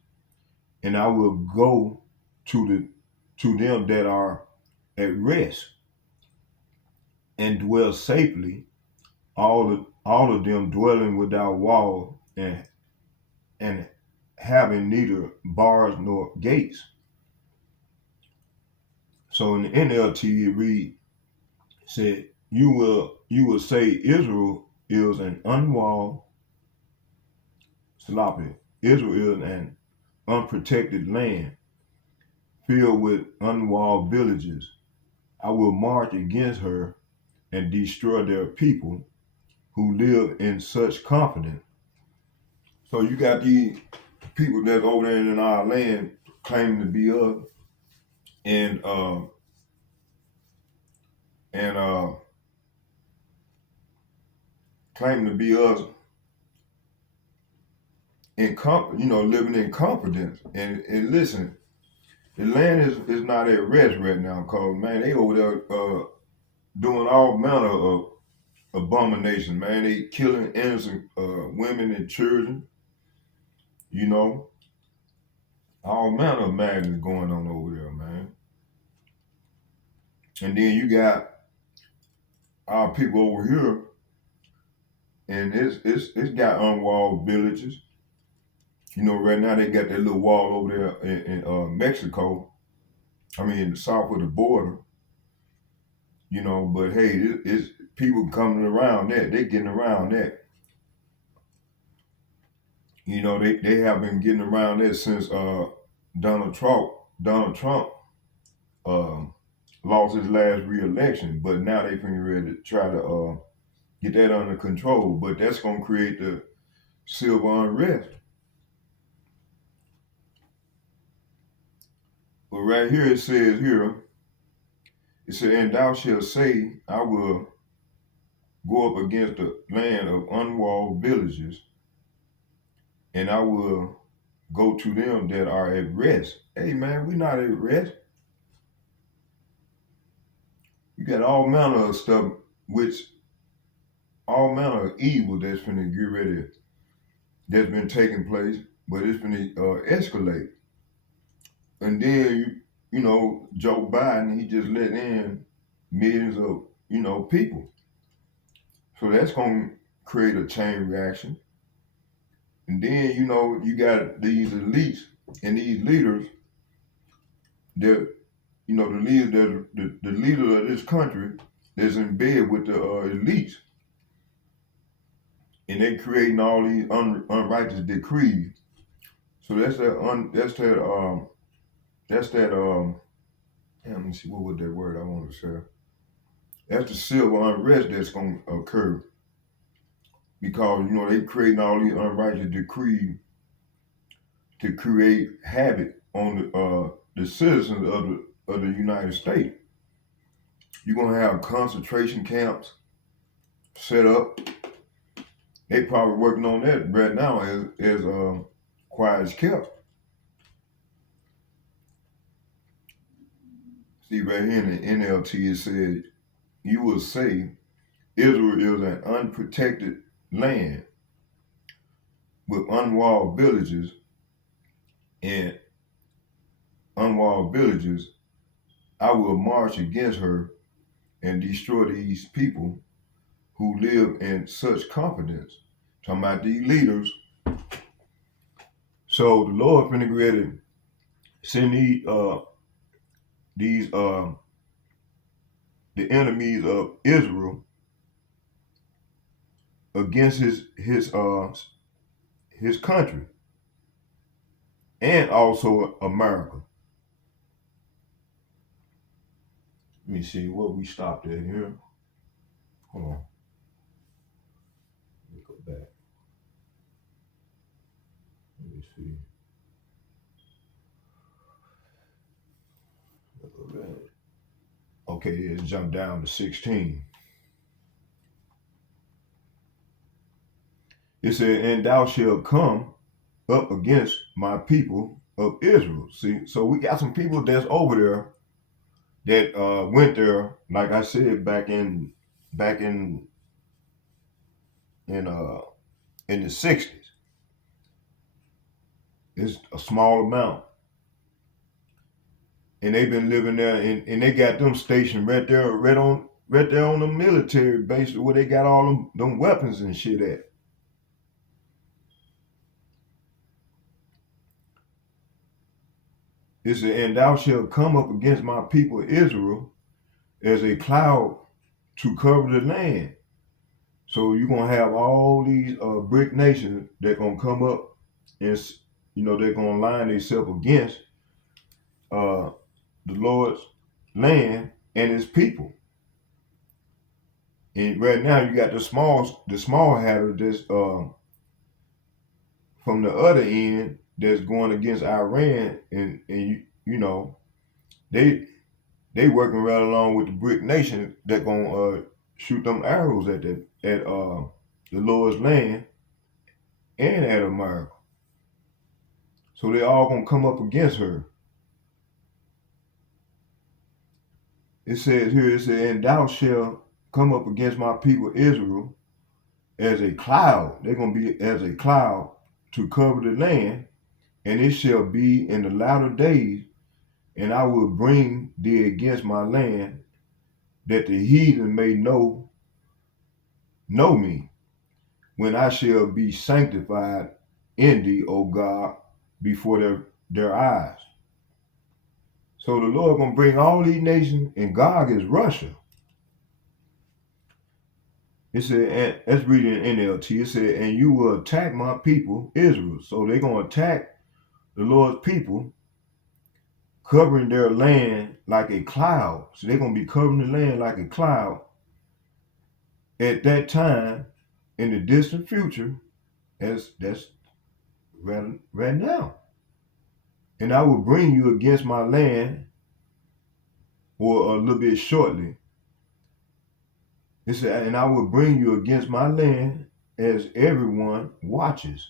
and I will go to them that are at rest, and dwell safely, all of them dwelling without wall, and having neither bars nor gates." So in the NLT it read, said, you will say Israel is an unwalled sloppy. Israel is an unprotected land filled with unwalled villages. I will march against her and destroy their people who live in such confidence. So you got these people that's over there in our land claiming to be us, and claiming to be us living in confidence. And listen, the land is not at rest right now, cause man, they over there doing all manner of abomination, man. They killing innocent women and children, all manner of madness going on over there, man. And then you got our people over here, and it's got unwalled villages. Right now they got that little wall over there in Mexico. I mean, in the south of the border. But hey, it's people coming around that. They getting around that. They have been getting around that since Donald Trump lost his last re-election, but now they finna ready to try to get that under control. But that's gonna create the civil unrest. But right here it says and thou shalt say, I will go up against the land of unwalled villages, and I will go to them that are at rest. Hey man, we not at rest. You got all manner of stuff, all manner of evil that's finna get ready, that's been taking place, but it's finna escalate. And then Joe Biden, he just let in millions of people. So that's gonna create a chain reaction. And then you got these elites and these leaders that the leader of this country that's in bed with the elites, and they creating all these unrighteous decrees. So that's let me see, what was that word I want to say? That's the civil unrest that's going to occur, because they creating all these unrighteous decrees to create havoc on the citizens of the United States. You're gonna have concentration camps set up. They probably working on that right now as quiet as kept. See right here in the NLT it said, you will say Israel is an unprotected land with unwalled villages, and unwalled villages. I will march against her and destroy these people who live in such confidence. Talking about these leaders. So the Lord finna get ready to send the enemies of Israel against his country and also America. Let me see what we stopped at here. Hold on. Let me go back. Let me see. Okay, let's jump down to 16. It said, and thou shalt come up against my people of Israel. See, so we got some people that's over there that went there, like I said, back in the 60s. It's a small amount. And they've been living there, and they got them stationed right there on the military base where they got all them weapons and shit at. It said, and thou shalt come up against my people Israel as a cloud to cover the land. So you're gonna have all these brick nations that gonna come up, and they're gonna line themselves against the Lord's land and His people. And right now you got the small hatter that's from the other end that's going against Iran, and they working right along with the brick nation that gonna shoot them arrows at the Lord's land and at America. So they all gonna come up against her. It says here, and thou shalt come up against my people Israel as a cloud. They're gonna be as a cloud to cover the land, and it shall be in the latter days, and I will bring thee against my land, that the heathen may know me, when I shall be sanctified in thee, O God, before their eyes. So the Lord gonna bring all these nations, and Gog is Russia. It said, and let's read it in NLT. It said, and you will attack my people Israel. So they're gonna attack the Lord's people, covering their land like a cloud. So they're gonna be covering the land like a cloud at that time in the distant future, that's right now. And I will bring you against my land, or a little bit shortly. It said, and I will bring you against my land as everyone watches.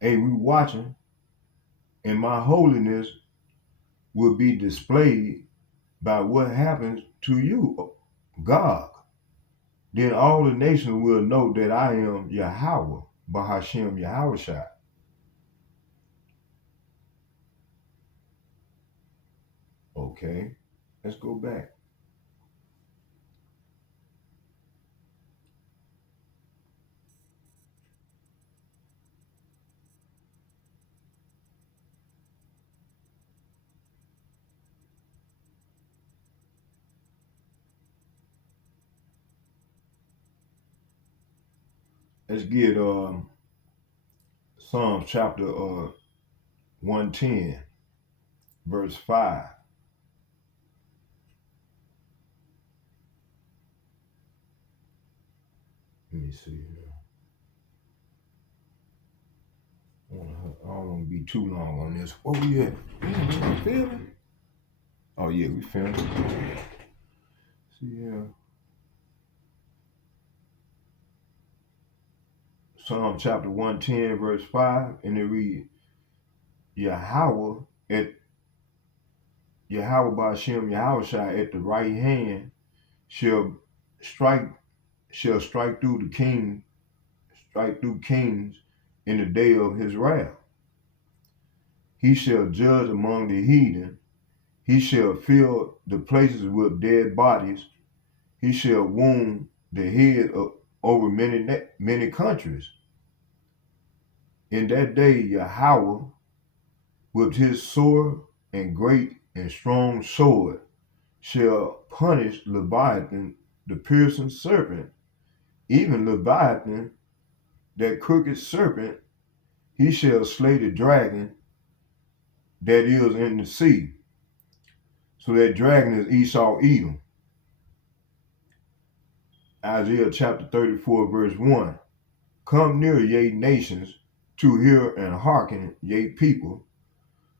Hey, we watching, and my holiness will be displayed by what happens to you, Gog. Then all the nations will know that I am Yahweh, Bahashem Yahushua. Okay, let's go back. Let's get Psalms chapter 110, verse 5. Let me see here. I don't want to be too long on this. Where we at? We filming? Oh yeah, we filming. See here. Psalm chapter 110, verse 5, and it reads, Yahweh Ba'ashem Yahushua at the right hand shall strike through kings in the day of his wrath. He shall judge among the heathen. He shall fill the places with dead bodies. He shall wound the head over many countries. In that day, Yahweh, with his sword and great and strong sword, shall punish Leviathan, the piercing serpent, even Leviathan, that crooked serpent, he shall slay the dragon that is in the sea. So that dragon is Esau Edom. Isaiah chapter 34, verse 1. Come near, ye nations, to hear and hearken, ye people.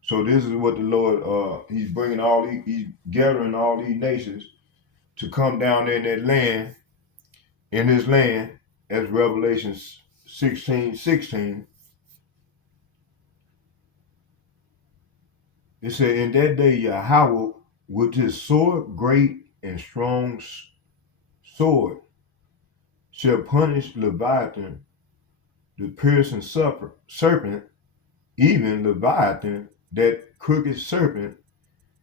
So this is what the Lord, he's bringing he's gathering all these nations to come down in that land, in his land, as Revelation 16:16. It said, in that day Yahweh with his sword, great and strong sword, shall punish Leviathan, the piercing serpent, even Leviathan, that crooked serpent.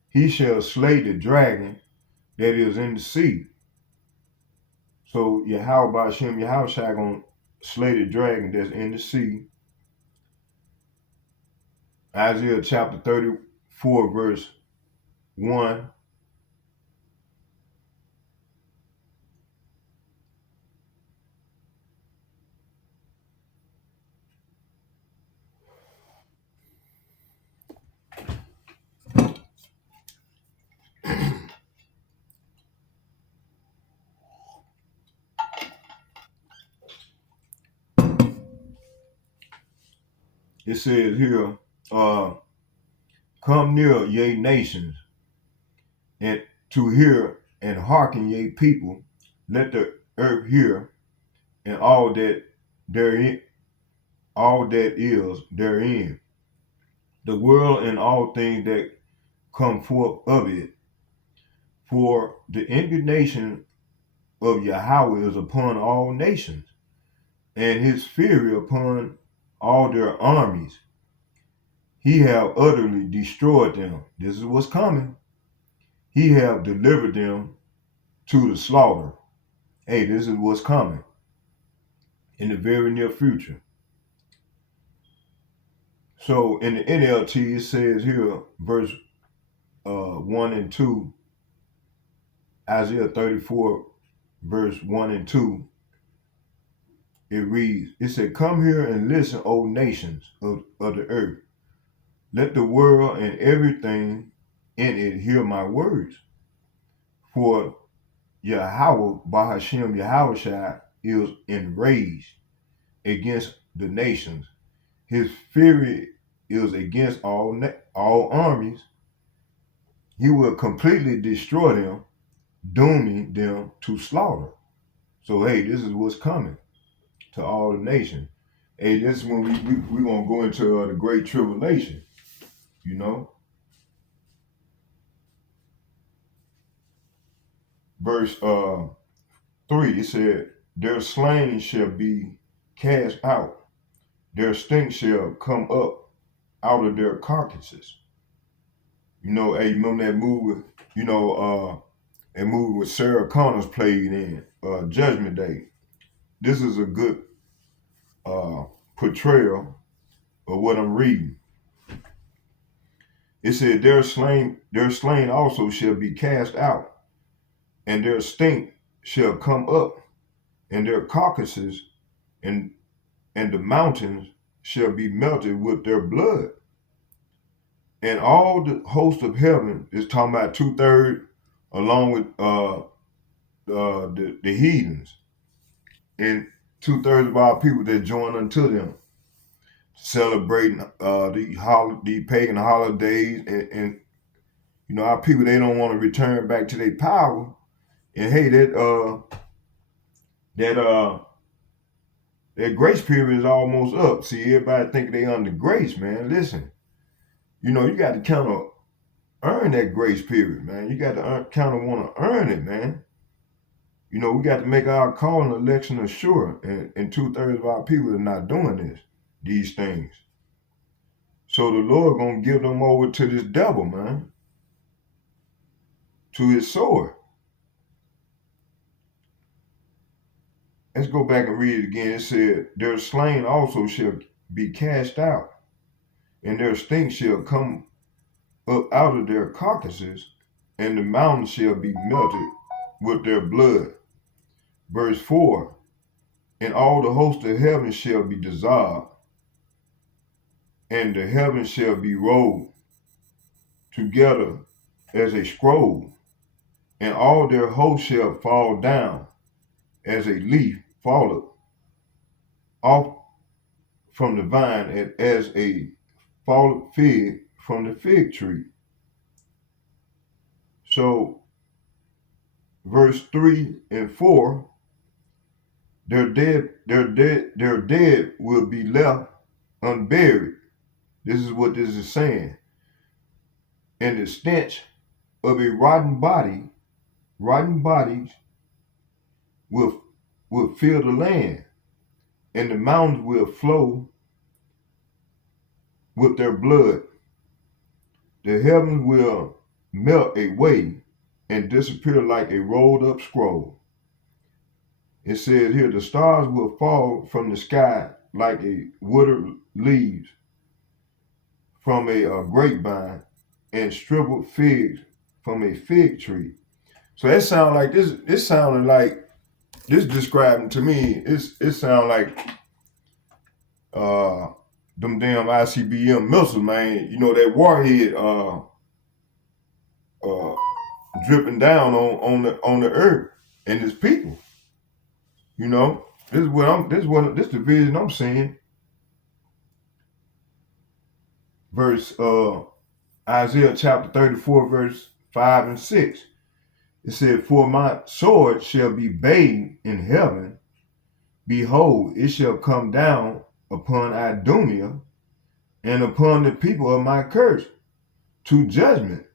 He shall slay the dragon that is in the sea. So Yahweh Ba'Shem Yahushua gonna slay the dragon that's in the sea. Isaiah chapter 34, verse 1. It says here, come near, ye nations, and to hear and hearken, ye people. Let the earth hear, and all that therein, all that is therein, the world and all things that come forth of it. For the indignation of Yahweh is upon all nations, and his fury upon all their armies. He have utterly destroyed them. This is what's coming. He have delivered them to the slaughter. Hey, this is what's coming in the very near future. So in the NLT, it says here, verse 1 and 2, Isaiah 34, verse 1 and 2, it reads, it said, come here and listen, O nations of the earth. Let the world and everything in it hear my words. For Yahweh Ba'Hashem Yahushua is enraged against the nations. His fury is against all armies. He will completely destroy them, dooming them to slaughter. So hey, this is what's coming to all the nations. Hey, this is when we're going to go into the Great Tribulation, you know. Verse 3, it said, their slain shall be cast out, their stink shall come up out of their carcasses. You know, hey, remember that movie, you know, that movie with Sarah Connors played in, Judgment Day. This is a good portrayal of what I'm reading. It said, their slain also shall be cast out, and their stink shall come up, and their carcasses and the mountains shall be melted with their blood. And all the host of heaven is talking about 2/3, along with the heathens, and 2/3 of our people that join unto them, celebrating the pagan holidays, and you know, our people, they don't want to return back to their power. And hey, that grace period is almost up. See, everybody think they under grace, man. Listen, you know, you got to kind of earn that grace period, man. You got to kind of want to earn it, man. You know, we got to make our call and election assured, and 2/3 of our people are not doing these things. So the Lord gonna give them over to this devil, man, to his sword. Let's go back and read it again. It said, their slain also shall be cast out, and their stink shall come up out of their carcasses, and the mountains shall be melted with their blood. Verse 4, and all the host of heaven shall be dissolved, and the heavens shall be rolled together as a scroll, and all their hosts shall fall down as a leaf falleth off from the vine, and as a fallen fig from the fig tree. So verse 3 and 4, their dead will be left unburied. This is what this is saying. And the stench of a rotten bodies will fill the land, and the mountains will flow with their blood. The heavens will melt away and disappear like a rolled up scroll. It says here, the stars will fall from the sky like a withered leaves from a grapevine, and shriveled figs from a fig tree. So that sound like this. It sounded like this describing to me. It sound like them damn ICBM missiles, man. You know, that warhead dripping down on the earth and its people. You know, this is the vision I'm seeing. Verse Isaiah chapter 34, verse 5 and 6. It said, for my sword shall be bathed in heaven. Behold, it shall come down upon Idumea and upon the people of my curse to judgment.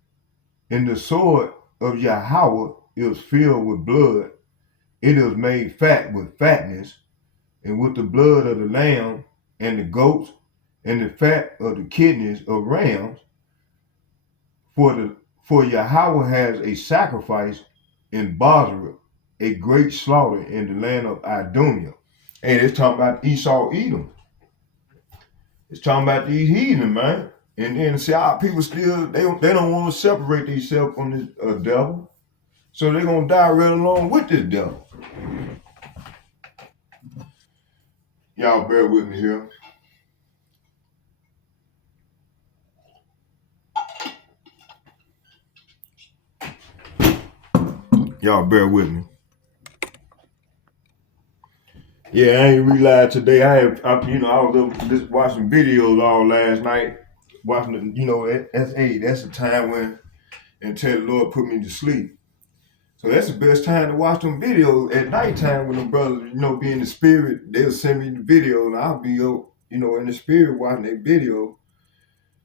And the sword of Yahweh is filled with blood. It is made fat with fatness, and with the blood of the lamb and the goats, and the fat of the kidneys of rams. For Yahweh has a sacrifice in Basra, a great slaughter in the land of Idumea. And it's talking about Esau, Edom. It's talking about these heathen, man. And then see, our people still, they don't want to separate themselves from this devil. So they're going to die right along with this devil. Y'all bear with me here. Y'all bear with me. Yeah, I ain't realized today. I was just watching videos all last night. Watching, that's the time when, until the Lord put me to sleep. So that's the best time to watch them videos at nighttime when the brothers, be in the spirit. They'll send me the video and I'll be, in the spirit watching their video.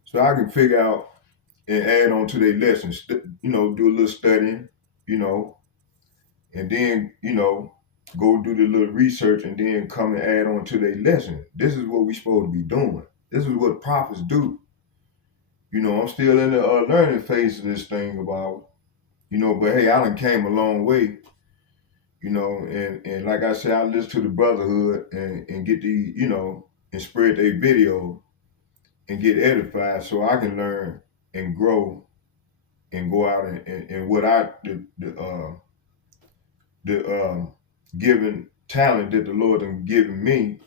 So I can figure out and add on to their lessons, do a little studying, and then, go do the little research and then come and add on to their lesson. This is what we're supposed to be doing. This is what prophets do. I'm still in the learning phase of this thing about, but hey, I done came a long way, and like I said, I listen to the brotherhood and get the, and spread their video and get edified so I can learn and grow and go out and what the given talent that the Lord has given me,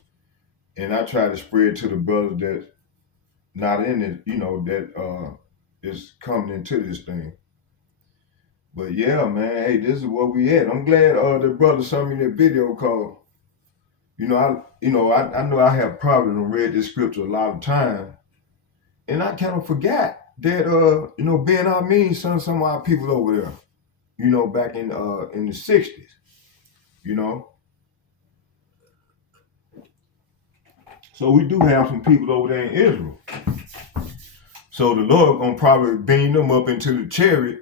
and I try to spread to the brothers that's not in it, that is coming into this thing. But yeah, man, hey, this is what we at. I'm glad the brother sent me that video called. I know I have probably read this scripture a lot of times, and I kind of forgot that Ben Amin sent some of our people over there, back in the 60s, So we do have some people over there in Israel. So the Lord gonna probably beam them up into the chariot.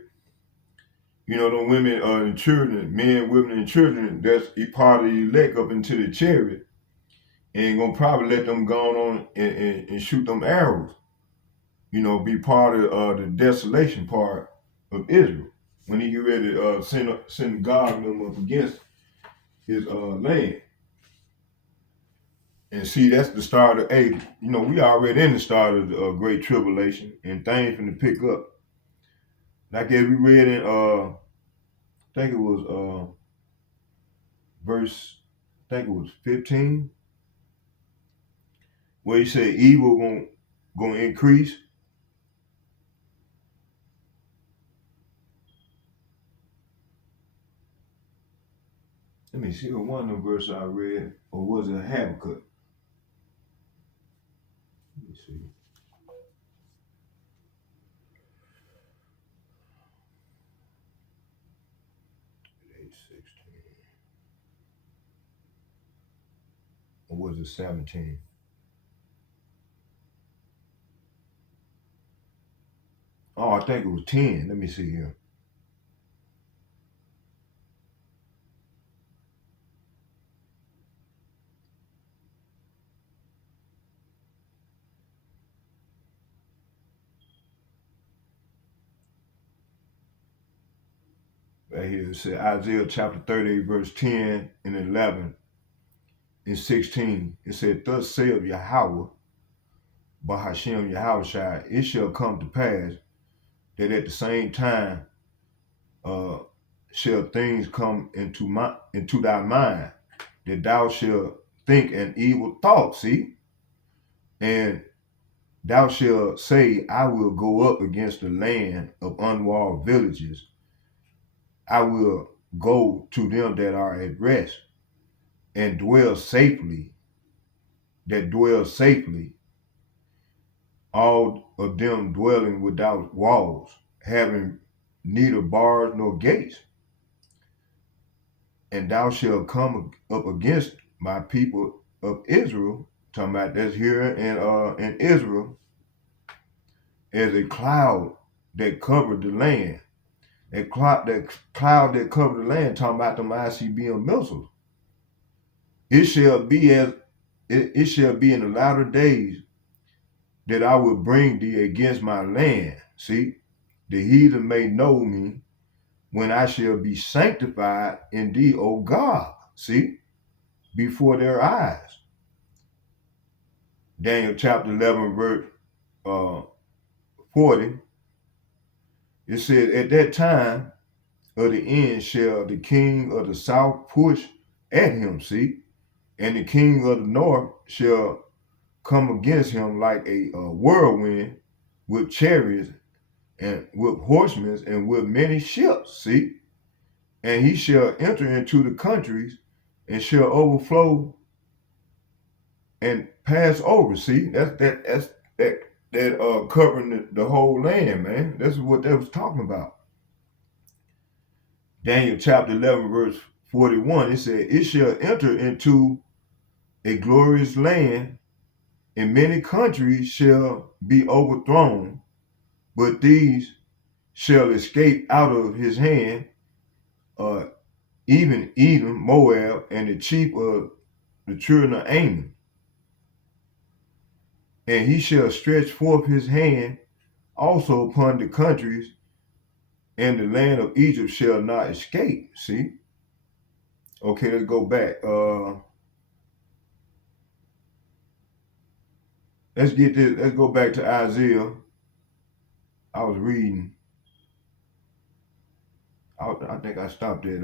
The women and children, men, women, and children, that's a part of the elect up into the chariot. And gonna probably let them go on and shoot them arrows. Be part of the desolation part of Israel. When he get ready to send God and them up against his land. And see, that's the start of, we already in the start of the Great Tribulation, and things finna pick up. Like as we read in, I think it was verse think it was 15, where he said evil gonna increase. Let me see, one of the verses I read, or was it Habakkuk? Let me see. 8:16. Or was it 17? Oh, I think it was 10. Let me see here. Right here it said Isaiah chapter 38, verse 10 and 11 and 16. It said, Thus saith Yahweh, Bahashem Yahushai, it shall come to pass that at the same time shall things come into thy mind, that thou shalt think an evil thought, see? And thou shalt say, I will go up against the land of unwalled villages. I will go to them that are at rest and dwell safely, all of them dwelling without walls, having neither bars nor gates. And thou shalt come up against my people of Israel, talking about that's here in Israel, as a cloud that covered the land. That cloud that covered the land, talking about them ICBM missiles. It shall be it shall be in the latter days that I will bring thee against my land. See, the heathen may know me when I shall be sanctified in thee, O God. See, before their eyes. Daniel chapter 11, verse 40. It said, At that time of the end shall the king of the south push at him, see, and the king of the north shall come against him like a whirlwind with chariots and with horsemen and with many ships, see, and he shall enter into the countries and shall overflow and pass over. See, that's covering the whole land, man. That's what that was talking about. Daniel chapter 11, verse 41, it said, It shall enter into a glorious land, and many countries shall be overthrown, but these shall escape out of his hand, even Edom, Moab, and the chief of the children of Ammon. And he shall stretch forth his hand also upon the countries, and the land of Egypt shall not escape. See? Okay, let's go back. Let's get this. Let's go back to Isaiah. I was reading. I think I stopped at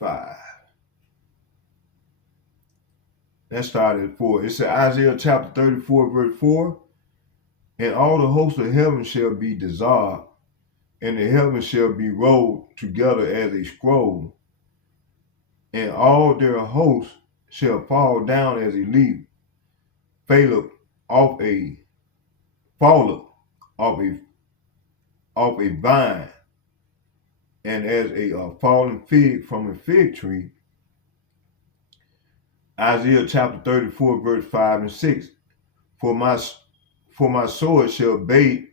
5. That started at 4. It said Isaiah chapter 34, verse 4. And all the hosts of heaven shall be dissolved, and the heavens shall be rolled together as a scroll, and all their hosts shall fall down as a leaf, falleth off a vine, and as a fallen fig from a fig tree. Isaiah chapter 34, verse 5 and 6. For my sword shall be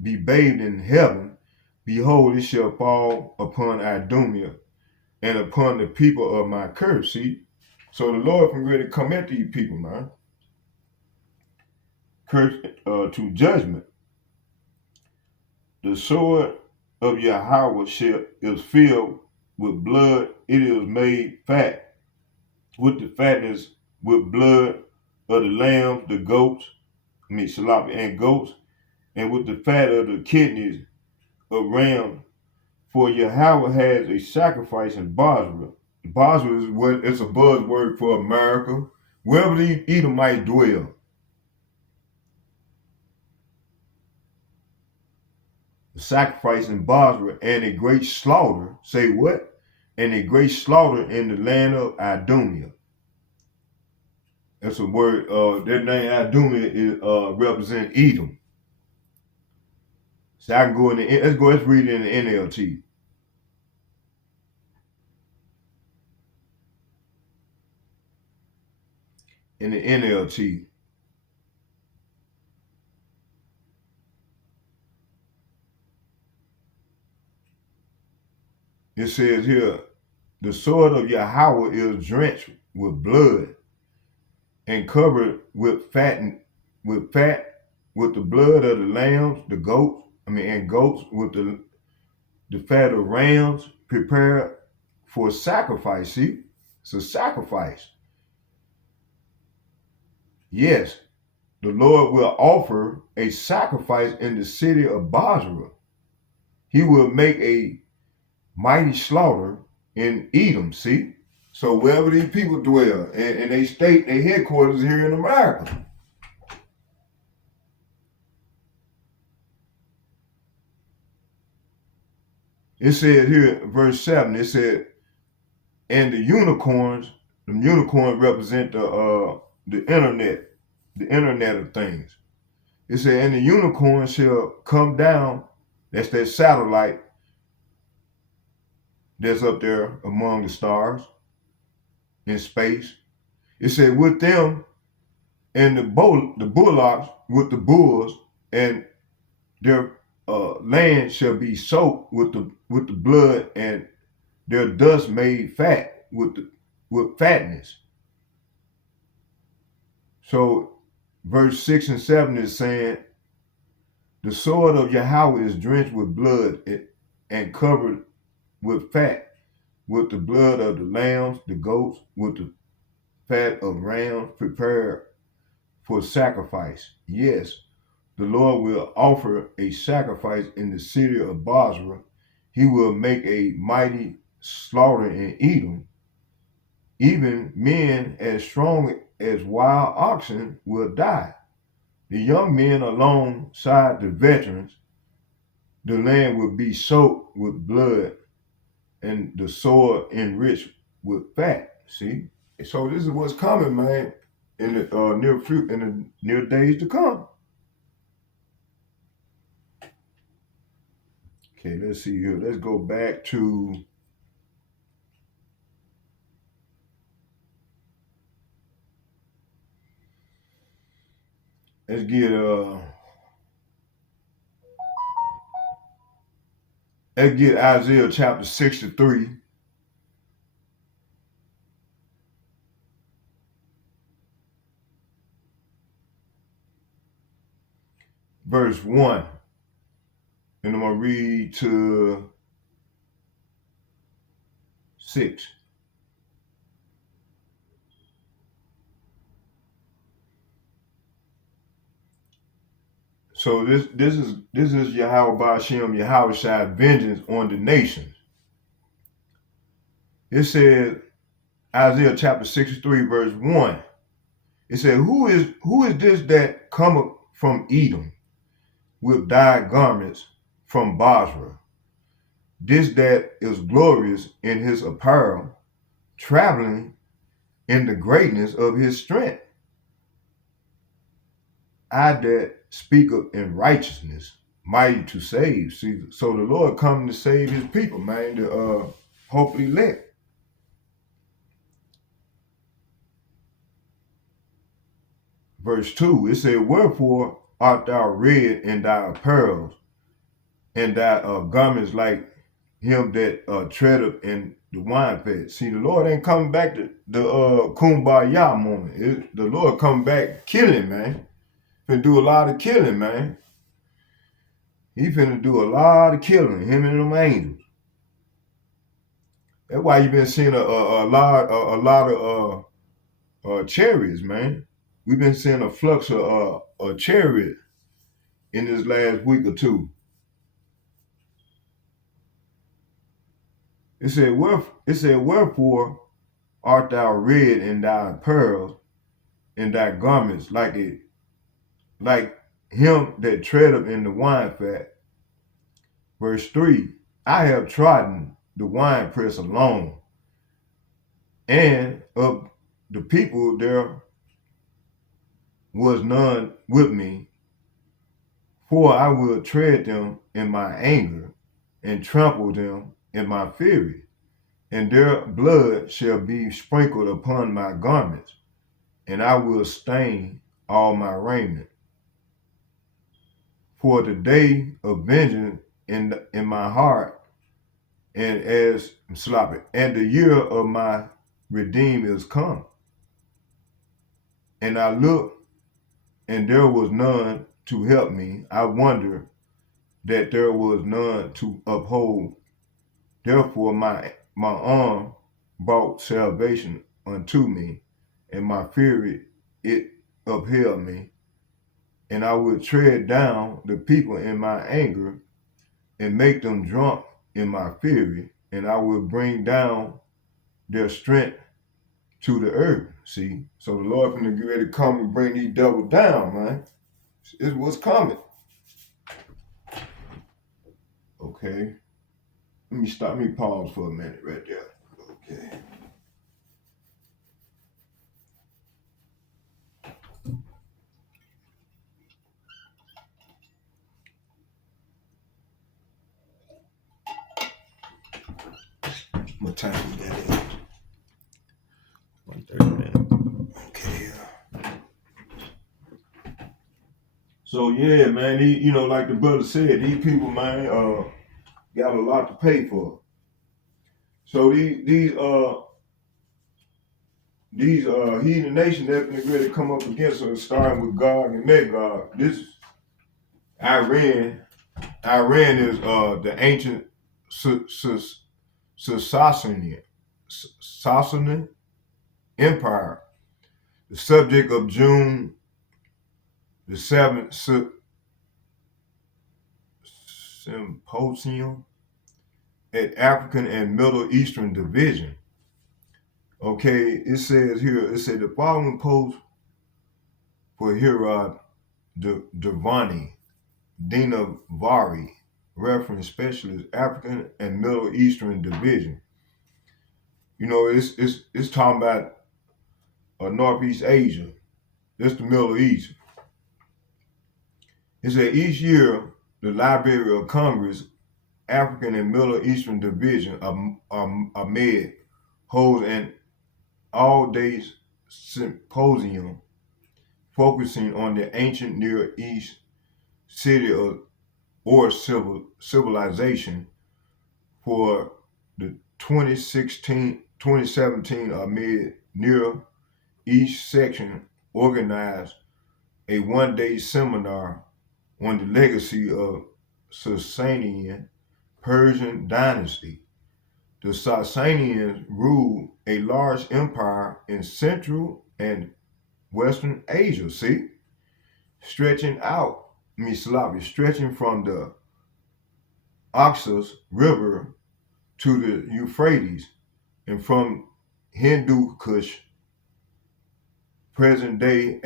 bathed in heaven. Behold, it shall fall upon Idumea and upon the people of my curse. See? So the Lord can really come at these people, man. Curse to judgment. The sword of Yahweh is filled with blood. It is made fat with the fatness, with blood of the lambs, the goats, and goats, and with the fat of the kidneys of rams. For Yahweh has a sacrifice in Basra, Basra is what it's a buzzword for America. Wherever the Edomites dwell. The sacrifice in Basra and a great slaughter. Say what? And a great slaughter in the land of Idumea. That's a word. Their name Idumea is represent Edom. So I can go in the let's read it in the NLT. In the NLT. It says here, the sword of Yahweh is drenched with blood and covered with fat, with the blood of the lambs, the goats, and goats with the fat of rams prepared for sacrifice. See, it's a sacrifice. Yes, the Lord will offer a sacrifice in the city of Basra. He will make a mighty slaughter in Edom. See, so wherever these people dwell, and they state their headquarters here in America. It said here, verse 7, it said, and the unicorns represent the internet of things. It said, and the unicorn shall come down, that's that satellite that's up there among the stars in space. It said, with them and the bullocks with the bulls, and their land shall be soaked with the blood, and their dust made fat with fatness. So verse 6 and 7 is saying, the sword of Yahweh is drenched with blood and covered with fat, with the blood of the lambs, the goats, with the fat of rams prepared for sacrifice. Yes, the Lord will offer a sacrifice in the city of Basra. He will make a mighty slaughter in Edom. Even men as strong as wild oxen will die. The young men alongside the veterans. The land will be soaked with blood and the soil enriched with fat. See? So this is what's coming, man, in the near days to come. Okay, let's see here. Let's go back to let's get Isaiah chapter 63. Verse 1. And I'm going to read to 6. So this is Yahweh Ba'ashem, Yahweh Shai vengeance on the nations. It says, Isaiah chapter 63, verse 1. It said, Who is this that cometh from Edom with dyed garments from Basra? This that is glorious in his apparel, traveling in the greatness of his strength. I that speaketh in righteousness, mighty to save. See, so the Lord coming to save his people, man, to hopefully elect. Verse 2, it said, Wherefore art thou red in thy apparels, and thy garments like him that treadeth in the winepress. See, the Lord ain't coming back to the kumbaya moment. The Lord coming back killing, man. Finna do a lot of killing, man. He finna do a lot of killing, him and them angels. That's why you been seeing a lot of chariots, man. We've been seeing a flux of chariot in this last week or two. It said, wherefore art thou red in thy pearls, in thy garments like him that treadeth in the wine fat. Verse 3, I have trodden the winepress alone, and of the people there was none with me, for I will tread them in my anger, and trample them in my fury, and their blood shall be sprinkled upon my garments, and I will stain all my raiment. For the day of vengeance in my heart, and and the year of my redeem is come. And I looked, and there was none to help me. I wondered that there was none to uphold. Therefore my arm brought salvation unto me, and my fury it upheld me. And I will tread down the people in my anger, and make them drunk in my fury, and I will bring down their strength to the earth. See, so the Lord finna get ready to come and bring these devils down, man. It's what's coming. Okay. Let me pause for a minute right there. Okay. What time we got in? 1:30 minutes. Okay. So yeah, man, like the brother said, these people, man, got a lot to pay for. So these heathen nations that ready to come up against us, starting with Gog and Magog. This Iran is the ancient Sasanian Empire, the subject of June the 7th Symposium at African and Middle Eastern Division. Okay, it says the following post for Hirad Devani, Dinavari, reference specialist, African and Middle Eastern Division. It's talking about Northeast Asia. That's the Middle East. It said each year the Library of Congress, African and Middle Eastern Division, AMED, holds an all-day symposium focusing on the ancient Near East city or civilization for the 2017 AMED Near East section organized a one-day seminar on the legacy of Sasanian Persian dynasty. The Sasanians ruled a large empire in Central and Western Asia, stretching from the Oxus River to the Euphrates, and from Hindu Kush, present-day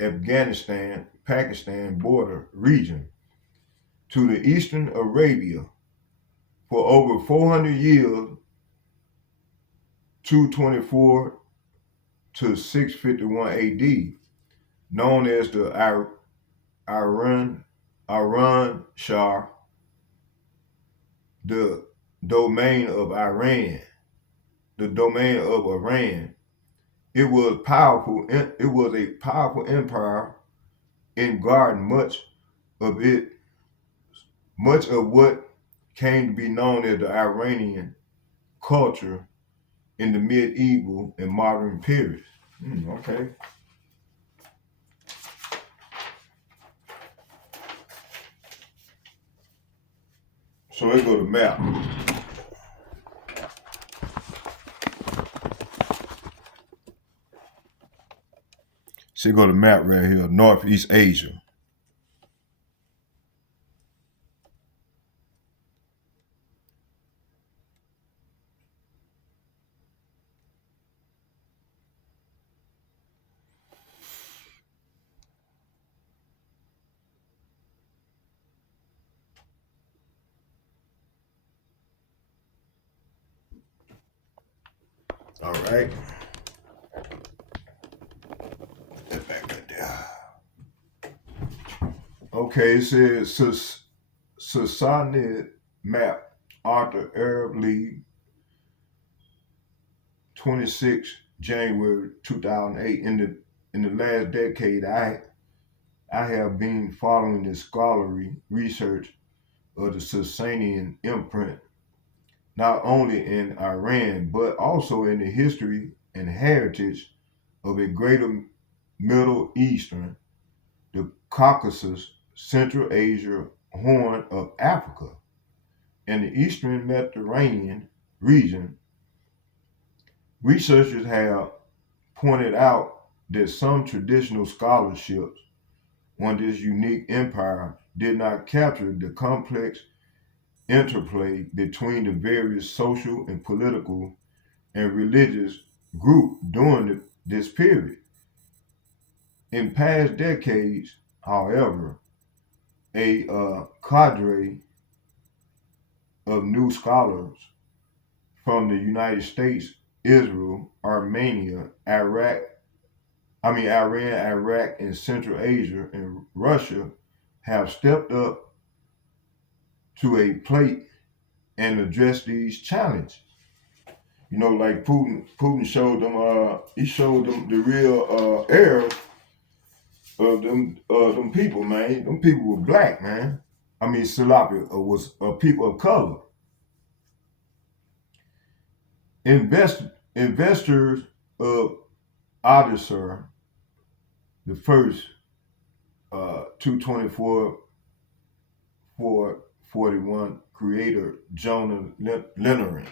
Afghanistan, Pakistan border region, to the eastern Arabia. For over 400 years, 224 to 651 AD, known as the Iran Shah, the domain of Iran. It was a powerful empire and guarded much of what came to be known as the Iranian culture in the medieval and modern periods. Okay. So let's go to map. So go to map right here, Northeast Asia. All right. That back right there. Okay, it says Sassanid map, Arthur Arab League, 26 January 2008. In the last decade, I have been following the scholarly research of the Sasanian imprint, not only in Iran, but also in the history and heritage of a greater Middle Eastern, the Caucasus, Central Asia, Horn of Africa, and the Eastern Mediterranean region. Researchers have pointed out that some traditional scholarships on this unique empire did not capture the complex interplay between the various social and political and religious groups during this period. In past decades, however, a cadre of new scholars from the United States, Israel, Armenia, Iran, Iraq, and Central Asia and Russia have stepped up to a plate and addressed these challenges. You know, like Putin showed them. He showed them the real error of them people, man. Them people were black, man. I mean, Salafi was people of color. Investors of Odyssey, the first 224 441 creator Jonah Lennering.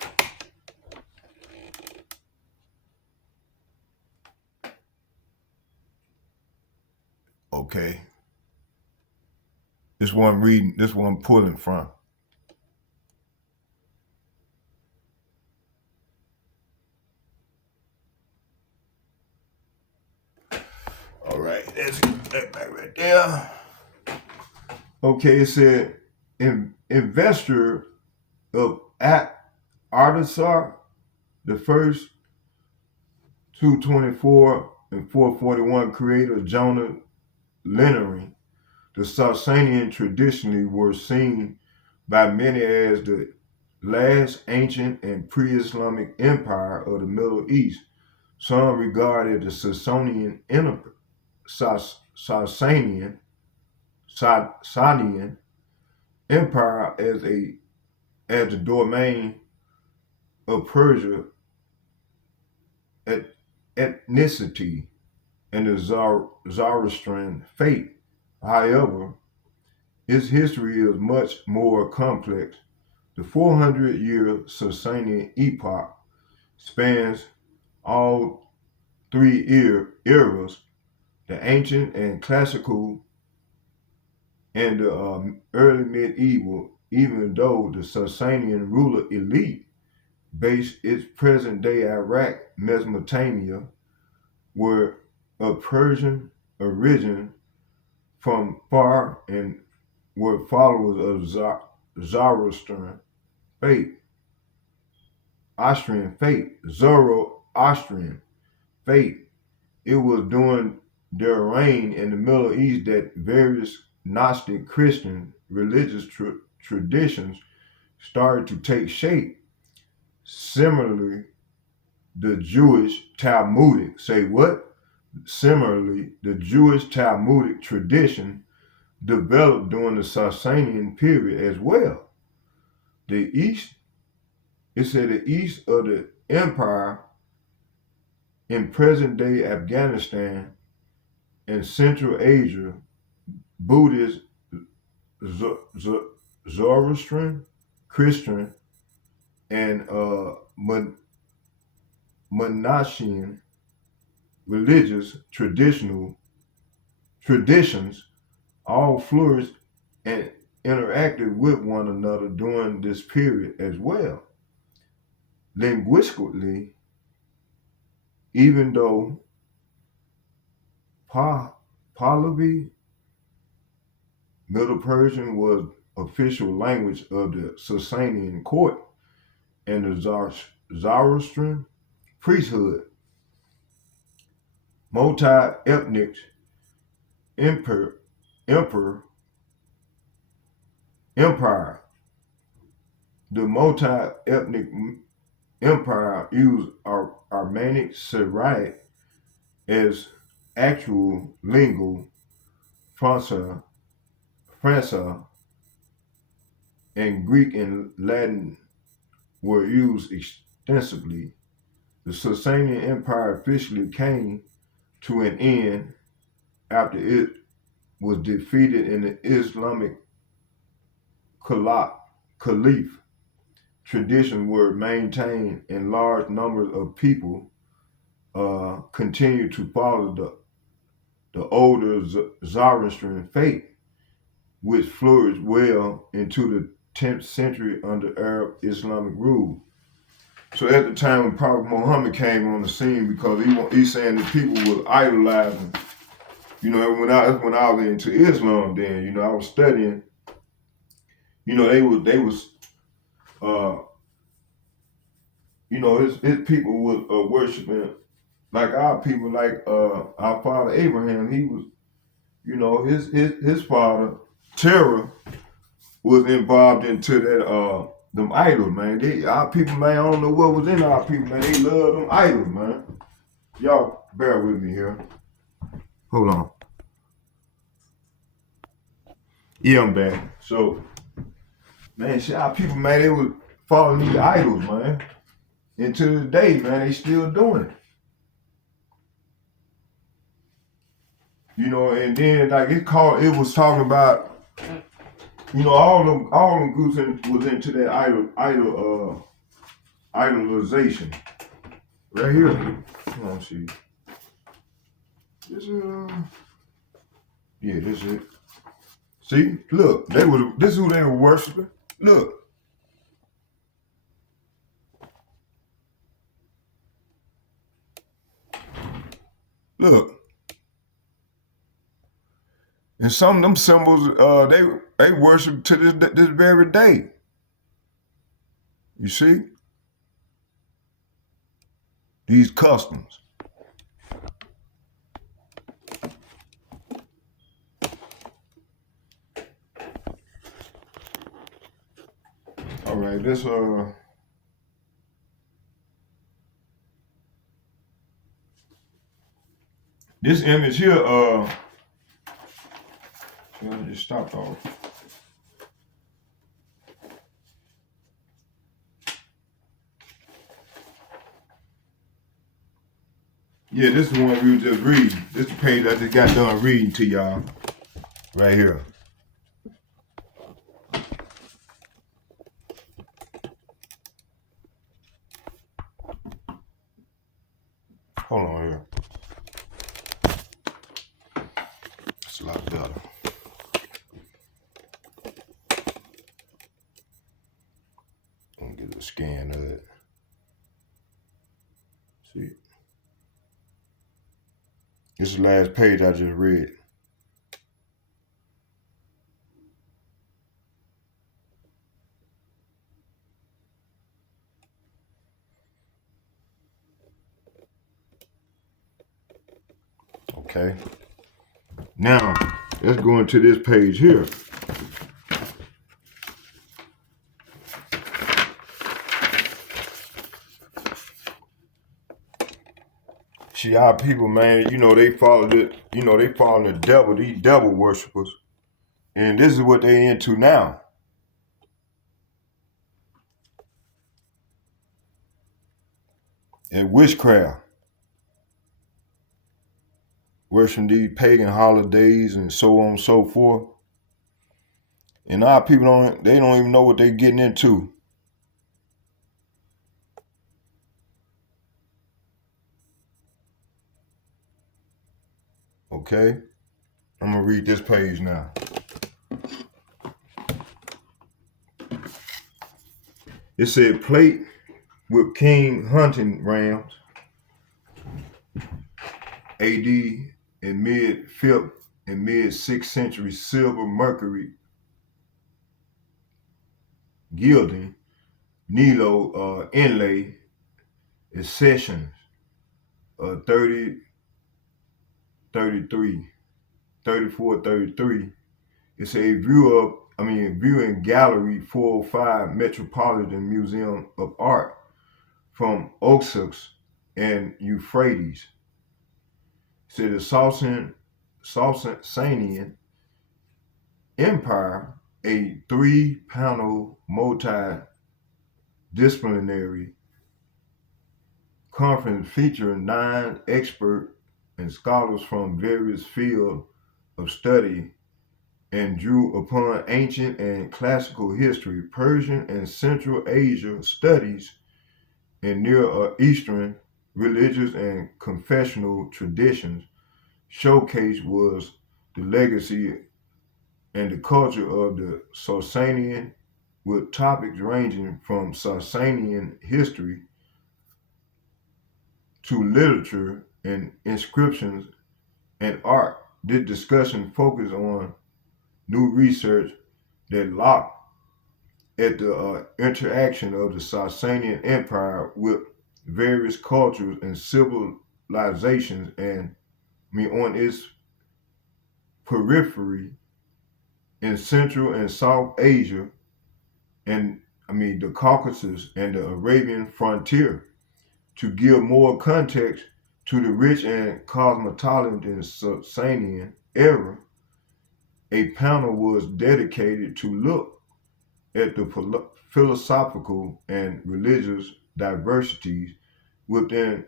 Okay. This one I'm reading, this one I'm pulling from. All right, let's get that back right there. Okay, it said investor of Artisar, the first 224 and 441 creator Jonah Lennering. The Sasanian traditionally were seen by many as the last ancient and pre-Islamic empire of the Middle East. Some regarded the Sasanian Empire as the domain of Persia ethnicity and the Zoroastrian faith. However, its history is much more complex. The 400-year Sasanian epoch spans all three eras, the ancient and classical and the early medieval, even though the Sasanian ruler elite based its present-day Iraq, Mesopotamia, were of Persian origin from far and were followers of Zoroastrian faith. Zoroastrian faith. It was during their reign in the Middle East that various Gnostic Christian religious traditions started to take shape. Similarly, the Jewish Talmudic, Similarly, the Jewish Talmudic tradition developed during the Sasanian period as well. The east of the empire in present-day Afghanistan and Central Asia, Buddhist, Zoroastrian, Christian, and Monashian religious traditions all flourished and interacted with one another during this period as well. Linguistically, even though Pahlavi, Middle Persian, was official language of the Sasanian court and the Zoroastrian priesthood, multi-ethnic empire. The multi-ethnic empire used Armenic Syriac as actual lingua franca, and Greek and Latin were used extensively. The Sasanian Empire officially came to an end after it was defeated in the Islamic Caliph. Traditions were maintained, and large numbers of people continued to follow the older Zoroastrian faith, which flourished well into the 10th century under Arab Islamic rule. So at the time when Prophet Muhammad came on the scene, because he's saying that people were idolizing, when I was into Islam, then I was studying, they was his people was worshiping like our people, like our father Abraham. He was, his father Terah was involved into that them idols, man. Our people, man, I don't know what was in our people, man. They love them idols, man. Y'all bear with me here. Hold on. Yeah, I'm back. So, man, our people, man, they was following these idols, man. And to this day, man, they still doing it. And then like it was talking about, all them groups was into that idolization. Right here. Come on, see. This this is it. See, look, this is who they were worshiping. Look. Look. And some of them symbols, they worship to this very day. You see? These customs. All right, this image here, I just stopped off. Yeah, this is the one we were just reading. This is the page I just got done reading to y'all. Right here. Hold on here. It's a lot better. I'm gonna get a scan of it. See? This is the last page I just read. Okay. Now, let's go into this page here. See, our people, man, they follow it, they follow the devil, these devil worshipers. And this is what they into now. And witchcraft. Worshiping these pagan holidays and so on and so forth. And our people don't even know what they're getting into. Okay, I'm gonna read this page now. It said plate with king hunting rams, AD in mid-5th and mid-6th century silver mercury gilding, Nilo inlay, It's Sessions 30, 33, 34, 33. It's a viewing gallery 405 Metropolitan Museum of Art from Oxus and Euphrates. It said the Sasanian Empire, a three-panel multidisciplinary conference featuring 9 experts and scholars from various fields of study and drew upon ancient and classical history, Persian and Central Asia studies, and Near Eastern religious and confessional traditions. Showcase was the legacy and the culture of the Sasanian, with topics ranging from Sasanian history to literature and inscriptions and art. This discussion focused on new research that looked at the interaction of the Sasanian Empire with various cultures and civilizations, and on its periphery in Central and South Asia, and the Caucasus and the Arabian frontier. To give more context to the rich and cosmopolitan Sasanian era, a panel was dedicated to look at the philosophical and religious diversities within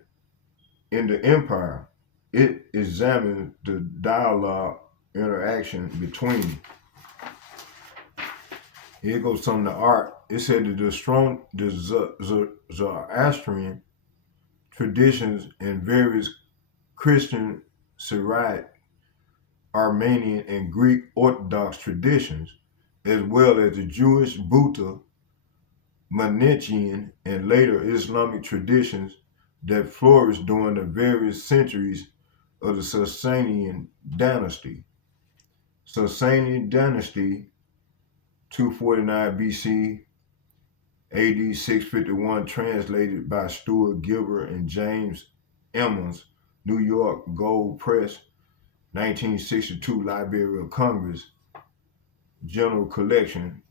in the empire. It examined the dialogue interaction between. Here goes some of the art. It said that the Zoroastrian traditions and various Christian, Syriac, Armenian, and Greek Orthodox traditions, as well as the Jewish Buddha, Manichaean, and later Islamic traditions that flourished during the various centuries of the Sasanian dynasty. Sasanian dynasty, 249 BC, AD 651, translated by Stuart Gilbert and James Emmons, New York Gold Press, 1962, Library of Congress, General Collection.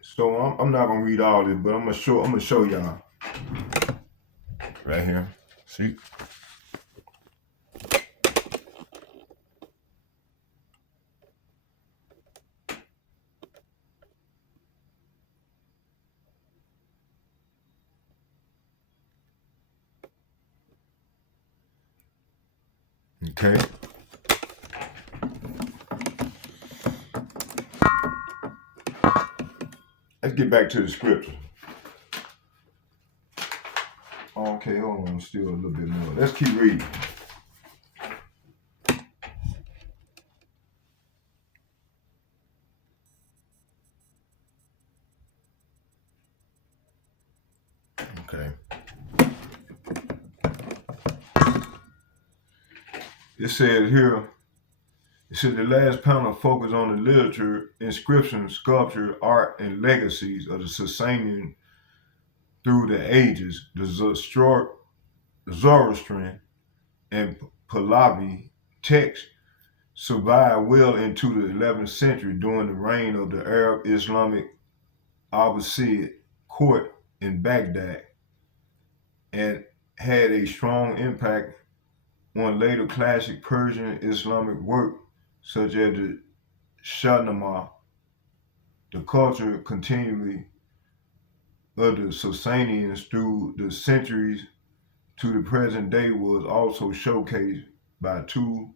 So I'm not gonna read all this, but I'm gonna show y'all right here. See? Okay. Let's get back to the scripture. Okay, hold on, still a little bit more. Let's keep reading. Okay. It says here, the last panel focused on the literature, inscription, sculpture, art, and legacies of the Sasanian through the ages. The Zoroastrian and Pahlavi texts survived well into the 11th century during the reign of the Arab Islamic Abbasid court in Baghdad, and had a strong impact on later classic Persian Islamic work such as the Shahnameh. The culture continually of the Sasanians through the centuries to the present day was also showcased by 2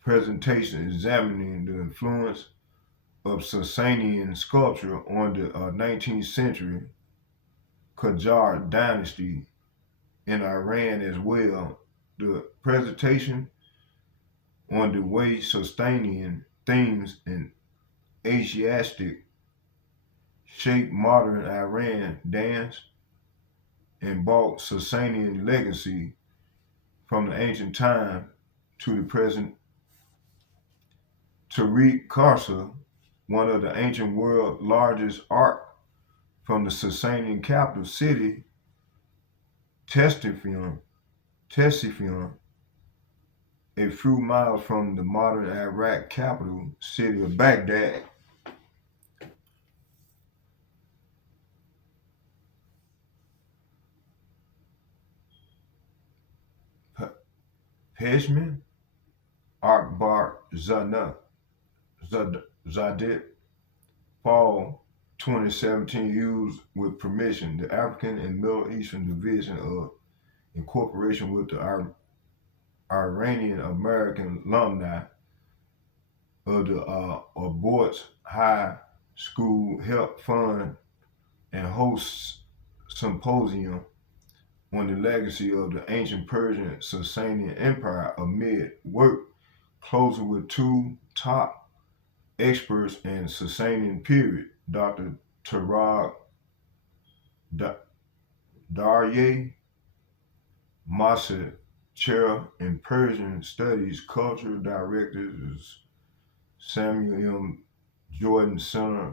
presentations examining the influence of Sasanian sculpture on the 19th century Qajar dynasty in Iran, as well. The presentation on the way Sasanian themes in Asiatic shaped modern Iran dance and brought Sasanian legacy from the ancient time to the present. Tariq Qarsa, one of the ancient world's largest art from the Sasanian capital city Ctesiphon, a few miles from the modern Iraq capital city of Baghdad. Peshman Akbar Zadet, fall 2017, used with permission the African and Middle Eastern Division of Incorporation with the Iranian American alumni of the Aborts High School help fund and host symposium on the legacy of the ancient Persian Sasanian Empire amid work closer with two top experts in Sasanian period, Dr. Tarab Darye Masih, Chair in Persian Studies, Cultural Director is Samuel M. Jordan Center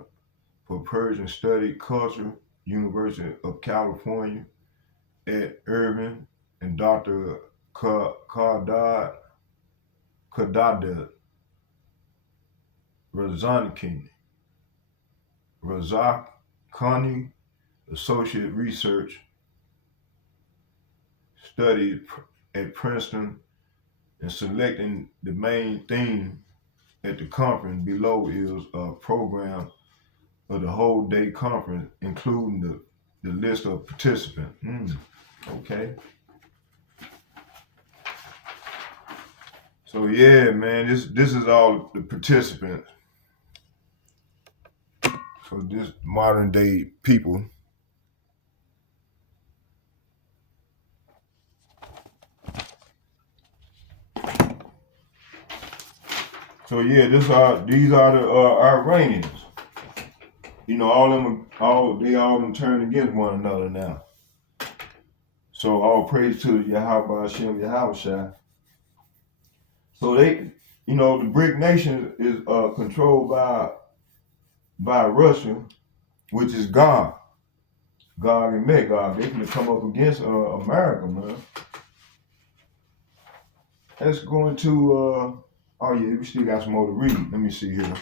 for Persian Study Culture, University of California at Irvine, and Dr. Kardad Razakani, Associate Research Studies at Princeton, and selecting the main theme at the conference below is a program of the whole day conference, including the list of participants. Okay. So yeah, man, this is all the participants. So this modern day people. So yeah, these are the Iranians. You know, they all turned against one another now. So all praise to Yahweh Hashem Yahushua. So they, you know, the BRIC nation is controlled by Russia, which is God and Magog. They can come up against America, man. Let's go into oh yeah, we still got some more to read. Let me see here.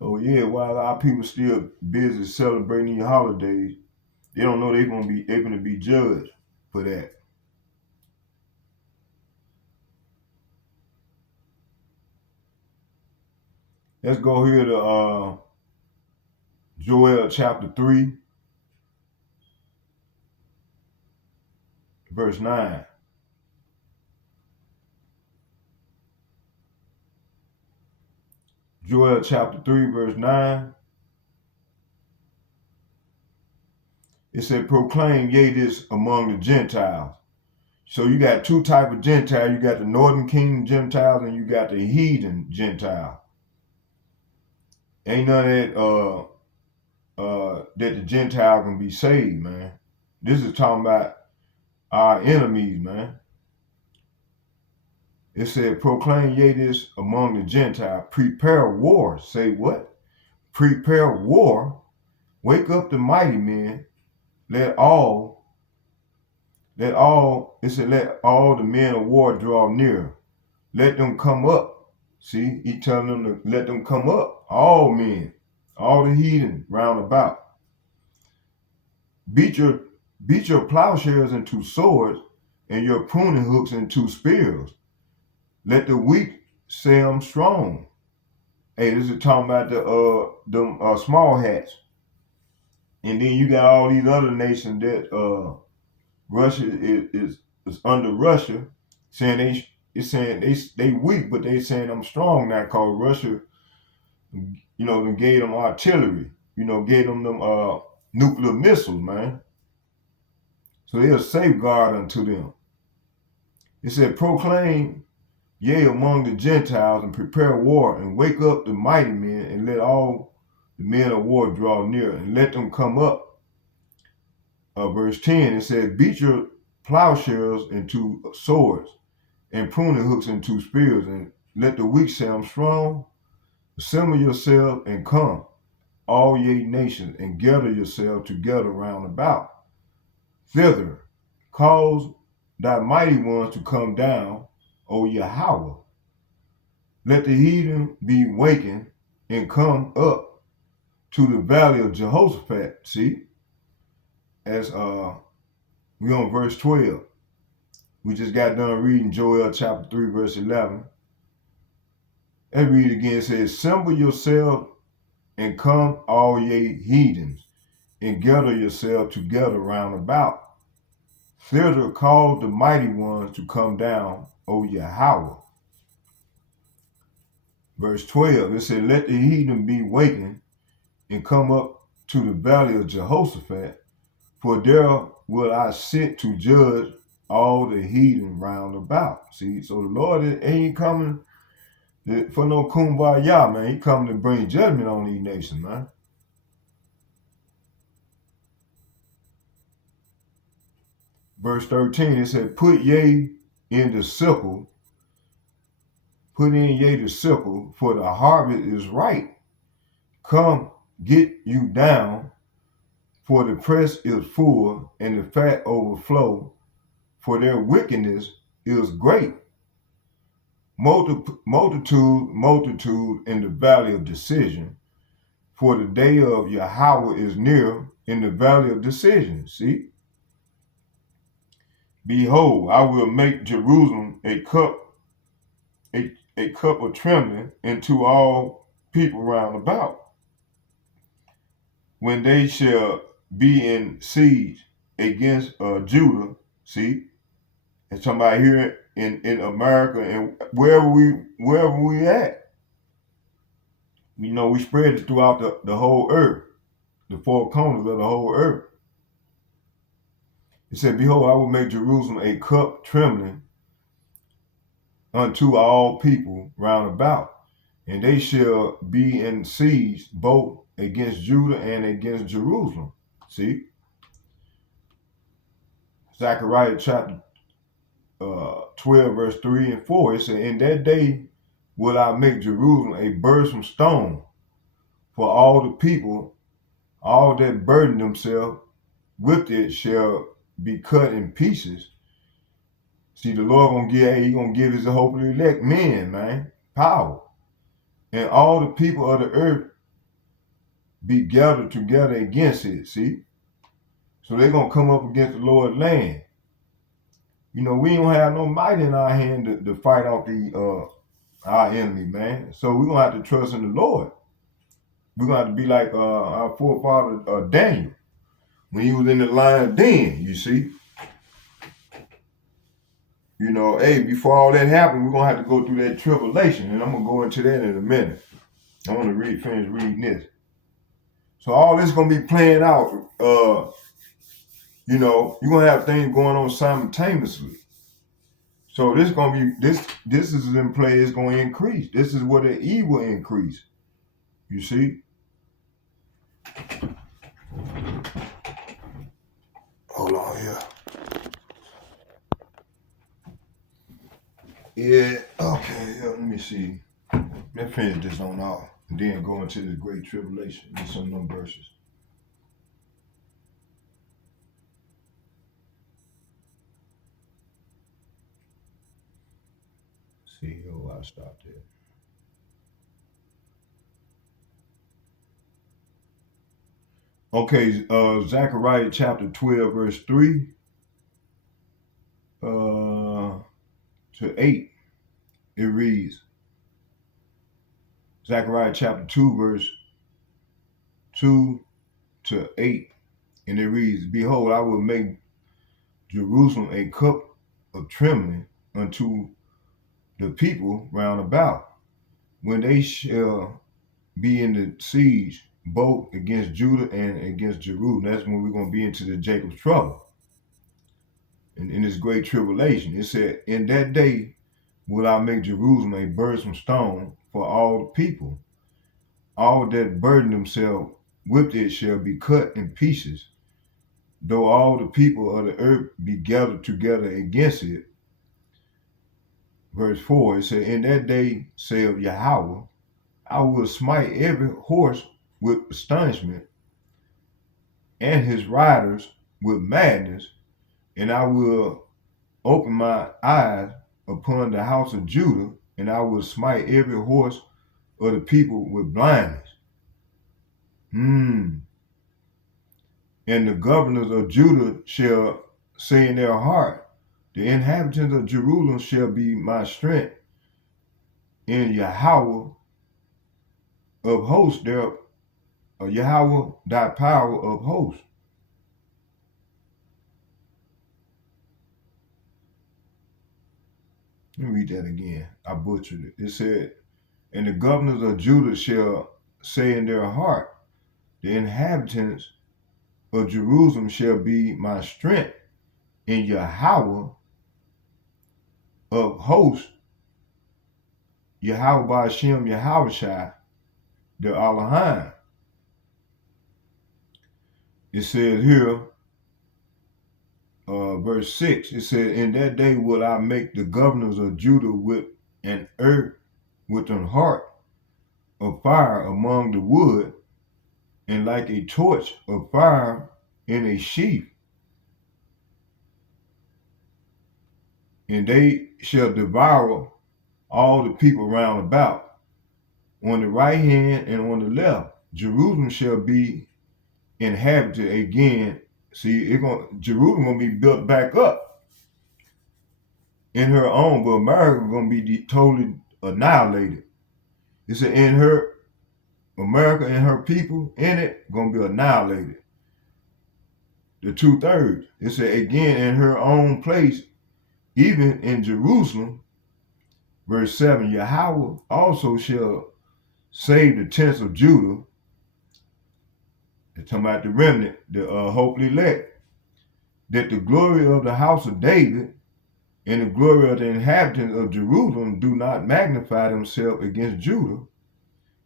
Oh yeah, while our people still busy celebrating these holidays, they don't know they're gonna be able to be judged for that. Let's go here to Joel chapter 3, verse 9. Joel chapter 3, verse 9. It said, proclaim ye this among the Gentiles. So you got two types of Gentiles. You got the northern kingdom Gentiles and you got the heathen Gentiles. Ain't none of that the Gentile can be saved, man. This is talking about our enemies, man. It said, proclaim ye this among the Gentiles. Prepare war. Say what? Prepare war. Wake up the mighty men. Let all, it said, let all the men of war draw near. Let them come up. See, he telling them to let them come up. All men, all the heathen round about. Beat your plowshares into swords and your pruning hooks into spears. Let the weak say I'm strong. Hey, this is talking about them small hats. And then you got all these other nations that Russia is under Russia, saying they weak, but they saying I'm strong now, cause Russia, you know, they gave them artillery, you know, gave them nuclear missiles, man. So they're a safeguard unto them. It said, proclaim yea among the Gentiles and prepare war and wake up the mighty men and let all the men of war draw near and let them come up. Verse 10, it says, beat your plowshares into swords and pruning hooks into spears and let the weak say I'm strong. Assemble yourself and come, all ye nations, and gather yourselves together round about. Thither, cause thy mighty ones to come down, O Yahweh. Let the heathen be wakened and come up to the valley of Jehoshaphat. See, as we on verse 12. We just got done reading Joel chapter 3, verse 11. Let's read it again. It says, assemble yourselves and come, all ye heathens, and gather yourselves together round about. Thither call the mighty ones to come down, O Yahweh. Verse 12, it said, let the heathen be wakened and come up to the valley of Jehoshaphat, for there will I sit to judge all the heathen round about. See, so the Lord ain't coming for no kumbaya, man. He coming to bring judgment on these nations, man. Verse 13, it said, put ye in the sickle, put in ye the sickle, for the harvest is ripe. Come, get you down, for the press is full, and the fat overflow, for their wickedness is great. Multitude in the valley of decision, for the day of Yahweh is near in the valley of decision. See? Behold, I will make Jerusalem a cup of trembling into all people round about. When they shall be in siege against Judah, see, and somebody here in America and wherever we at, you know, we spread it throughout the whole earth, the four corners of the whole earth. It said, behold, I will make Jerusalem a cup trembling unto all people round about, and they shall be in siege both against Judah and against Jerusalem. See? Zechariah chapter 12, verse 3 and 4, it said, in that day will I make Jerusalem a burdensome stone for all the people, all that burden themselves with it shall be cut in pieces. See, the Lord gonna give his hopefully elect men, man, power. And all the people of the earth be gathered together against it, see? So they're gonna come up against the Lord's land. You know, we don't have no might in our hand to fight off our enemy, man. So we're gonna have to trust in the Lord. We're gonna have to be like our forefather Daniel, when he was in the lion's den, you see. You know, hey, before all that happened, we're gonna have to go through that tribulation, and I'm gonna go into that in a minute. I want to finish reading this. So all this gonna be playing out. You know, you're gonna have things going on simultaneously. So this gonna be this is in play. It's gonna increase. This is where the evil increase. You see. Hold on here. Yeah, okay, let me see. Let's finish this on off and then go into the great tribulation with some of them verses. See, I stopped there. Okay, Zechariah chapter 12, verse 3 to 8. It reads, Zechariah chapter 2, verse 2 to 8. And it reads, behold, I will make Jerusalem a cup of trembling unto the people round about, when they shall be in the siege both against Judah and against Jerusalem. That's when we're going to be into the Jacob's trouble. And in this great tribulation, it said, in that day will I make Jerusalem a burdensome stone for all the people. All that burden themselves with it shall be cut in pieces, though all the people of the earth be gathered together against it. Verse 4, it said, in that day, saith Yahweh, I will smite every horse with astonishment, and his riders with madness, and I will open my eyes upon the house of Judah, and I will smite every horse of the people with blindness. And the governors of Judah shall say in their heart, the inhabitants of Jerusalem shall be my strength, in Yahweh of hosts, Yahweh thy power of hosts. Let me read that again. I butchered it. It said, and the governors of Judah shall say in their heart, the inhabitants of Jerusalem shall be my strength, in Yahweh of hosts, Yahweh Ba'ashem Yahushai, the Elohim. It says here, verse 6, it says, in that day will I make the governors of Judah with an heart of fire among the wood, and like a torch of fire in a sheaf. And they shall devour all the people round about, on the right hand and on the left. Jerusalem shall be inhabited again. See, Jerusalem gonna be built back up in her own, but America gonna be totally annihilated. It said in her, America and her people in it gonna be annihilated. The 2/3. It said again in her own place, even in Jerusalem. Verse 7, Yahweh also shall save the tents of Judah. They're talking about the remnant, the hopefully elect, that the glory of the house of David and the glory of the inhabitants of Jerusalem do not magnify themselves against Judah.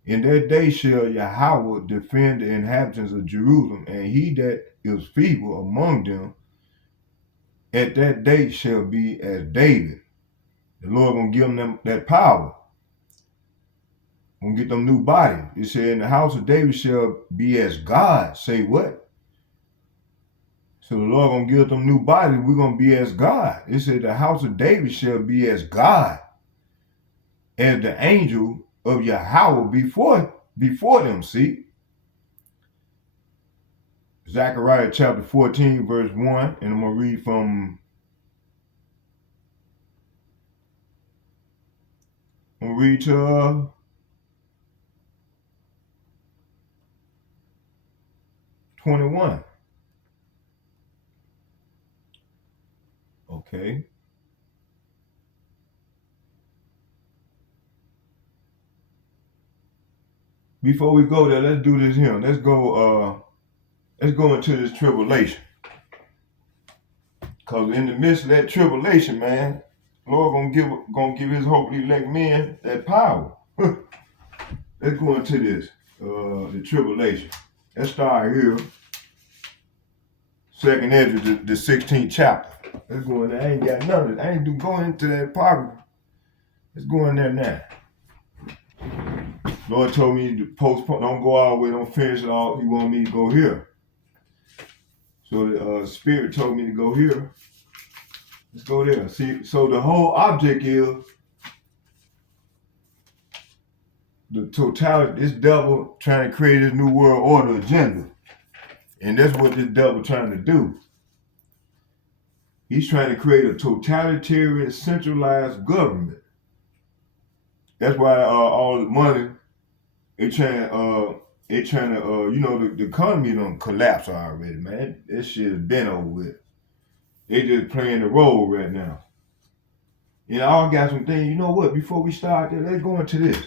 In that day shall Yahweh defend the inhabitants of Jerusalem, and he that is feeble among them at that day shall be as David. The Lord gonna give them that power. Gonna get them new bodies. It said, in the house of David shall be as God. Say what? So the Lord gonna give them new bodies. We're gonna be as God. It said, the house of David shall be as God, as the angel of Yahweh before them. See? Zechariah chapter 14, verse 1, and I'm gonna read from 21. Okay. Before we go there, let's do this here. Let's go into this tribulation. Because in the midst of that tribulation, man, Lord gonna give his hopefully elect men that power. Let's go into this, the tribulation. Let's start here. 2nd Ezra, the 16th chapter. Let's go in there. I ain't got none of it. I ain't going into that poverty. Let's go in there now. Lord told me to postpone, don't go all the way, don't finish it all. He wanted me to go here. So the Spirit told me to go here. Let's go there. See, so the whole object is the totality, this devil trying to create this new world order agenda. And that's what this devil trying to do. He's trying to create a totalitarian, centralized government. That's why all the money, they trying to, the economy don't collapse already, man. That shit has been over with. They just playing the role right now. And I all got some things, you know what, before we start there, let's go into this.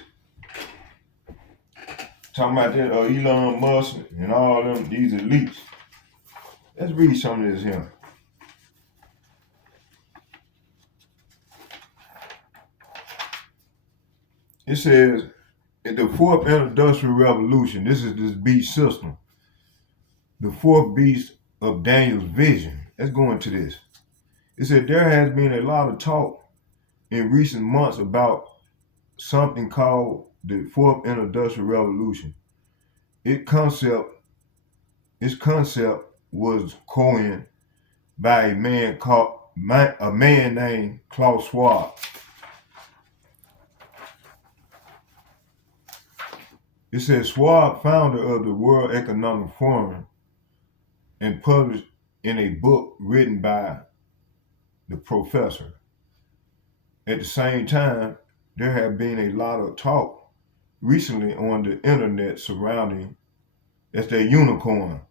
Talking about that Elon Musk and all them, these elites. Let's read some of this here. It says, in the fourth industrial revolution, this is this beast system, the fourth beast of Daniel's vision. Let's go into this. It said, there has been a lot of talk in recent months about something called the fourth industrial revolution. its concept was coined by a man named Klaus Schwab. It says Schwab, founder of the World Economic Forum, and published in a book written by the professor. At the same time, there have been a lot of talk recently on the internet surrounding that's their unicorn.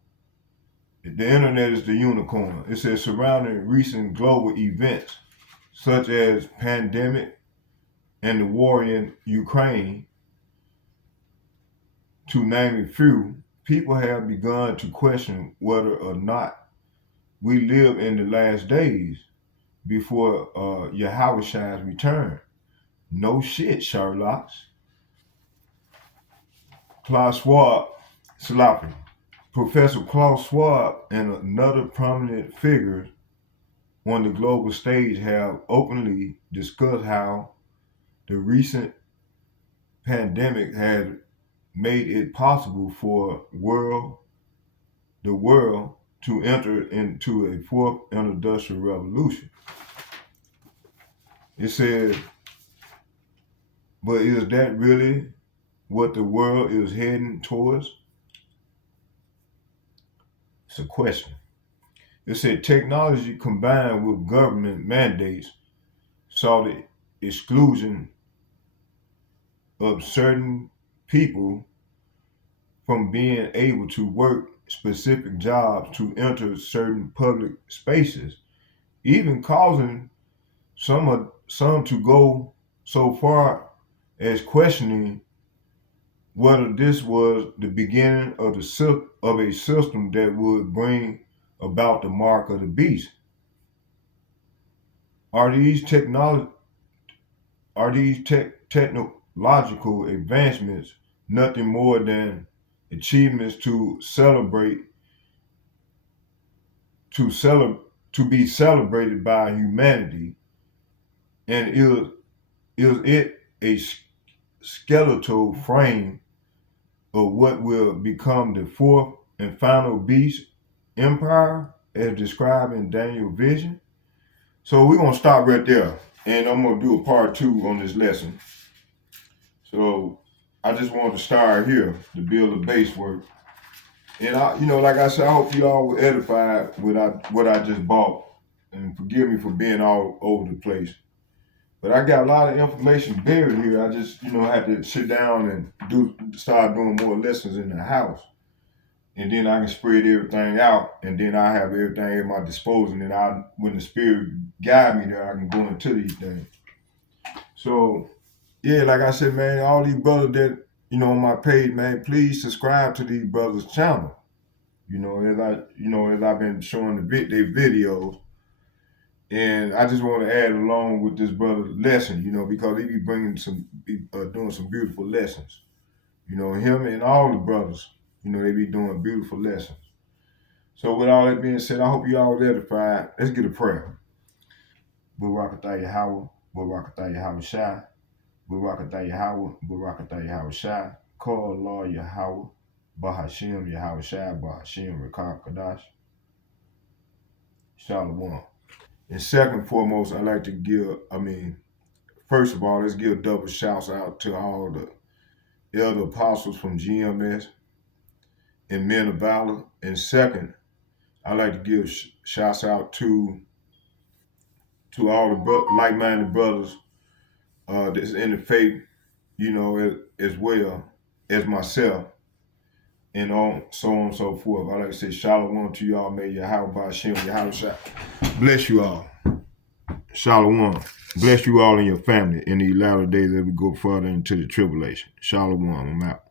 The internet is the unicorn. It says surrounding recent global events such as pandemic and the war in Ukraine, to name a few. People have begun to question whether or not we live in the last days before Yahweh's return. No shit, Sherlocks. Klaus Schwab, Salafi. Professor Klaus Schwab and another prominent figure on the global stage have openly discussed how the recent pandemic has made it possible for the world to enter into a fourth industrial revolution. It says, but is that really what the world is heading towards? It's a question. It said technology combined with government mandates saw the exclusion of certain people from being able to work specific jobs to enter certain public spaces, even causing some to go so far as questioning whether this was the beginning of a system that would bring about the mark of the beast. Are these technological advancements nothing more than achievements to be celebrated by humanity? And is it a skeletal frame of what will become the fourth and final beast empire as described in Daniel's vision? So we're going to stop right there, and I'm going to do a part 2 on this lesson. So I just wanted to start here to build a base work. And like I said, I hope you all were edified with what I just bought. And forgive me for being all over the place. But I got a lot of information buried here. I just, had to sit down and start doing more lessons in the house. And then I can spread everything out, and then I have everything at my disposal. And when the Spirit guide me there, I can go into these things. So, yeah, like I said, man, all these brothers that, on my page, man, please subscribe to these brothers' channel. As I've been showing their videos. And I just want to add along with this brother's lesson, because he be doing some beautiful lessons. Him and all the brothers, they be doing beautiful lessons. So with all that being said, I hope you all edified. Let's get a prayer. Barakatah Yahweh, Barakatah Yahweh Shai, Barakatah Yahweh, Barakatah Yahweh Shai, Call Allah Yahweh, Bahashim Yahweh Shai, Bahashim Rekah Kadash, Shalom. And second foremost, I like to first of all, let's give double shouts out to all the elder apostles from GMS and Men of Valor. And second, I like to give shouts out to all the like-minded brothers that's in the faith, as well as myself, and so on and so forth. I like to say shalom to y'all. May Yahweh Ba'Shem, Yahweh Shai bless you all. Shalom. Bless you all and your family in these latter days as we go further into the tribulation. Shalom. I'm out.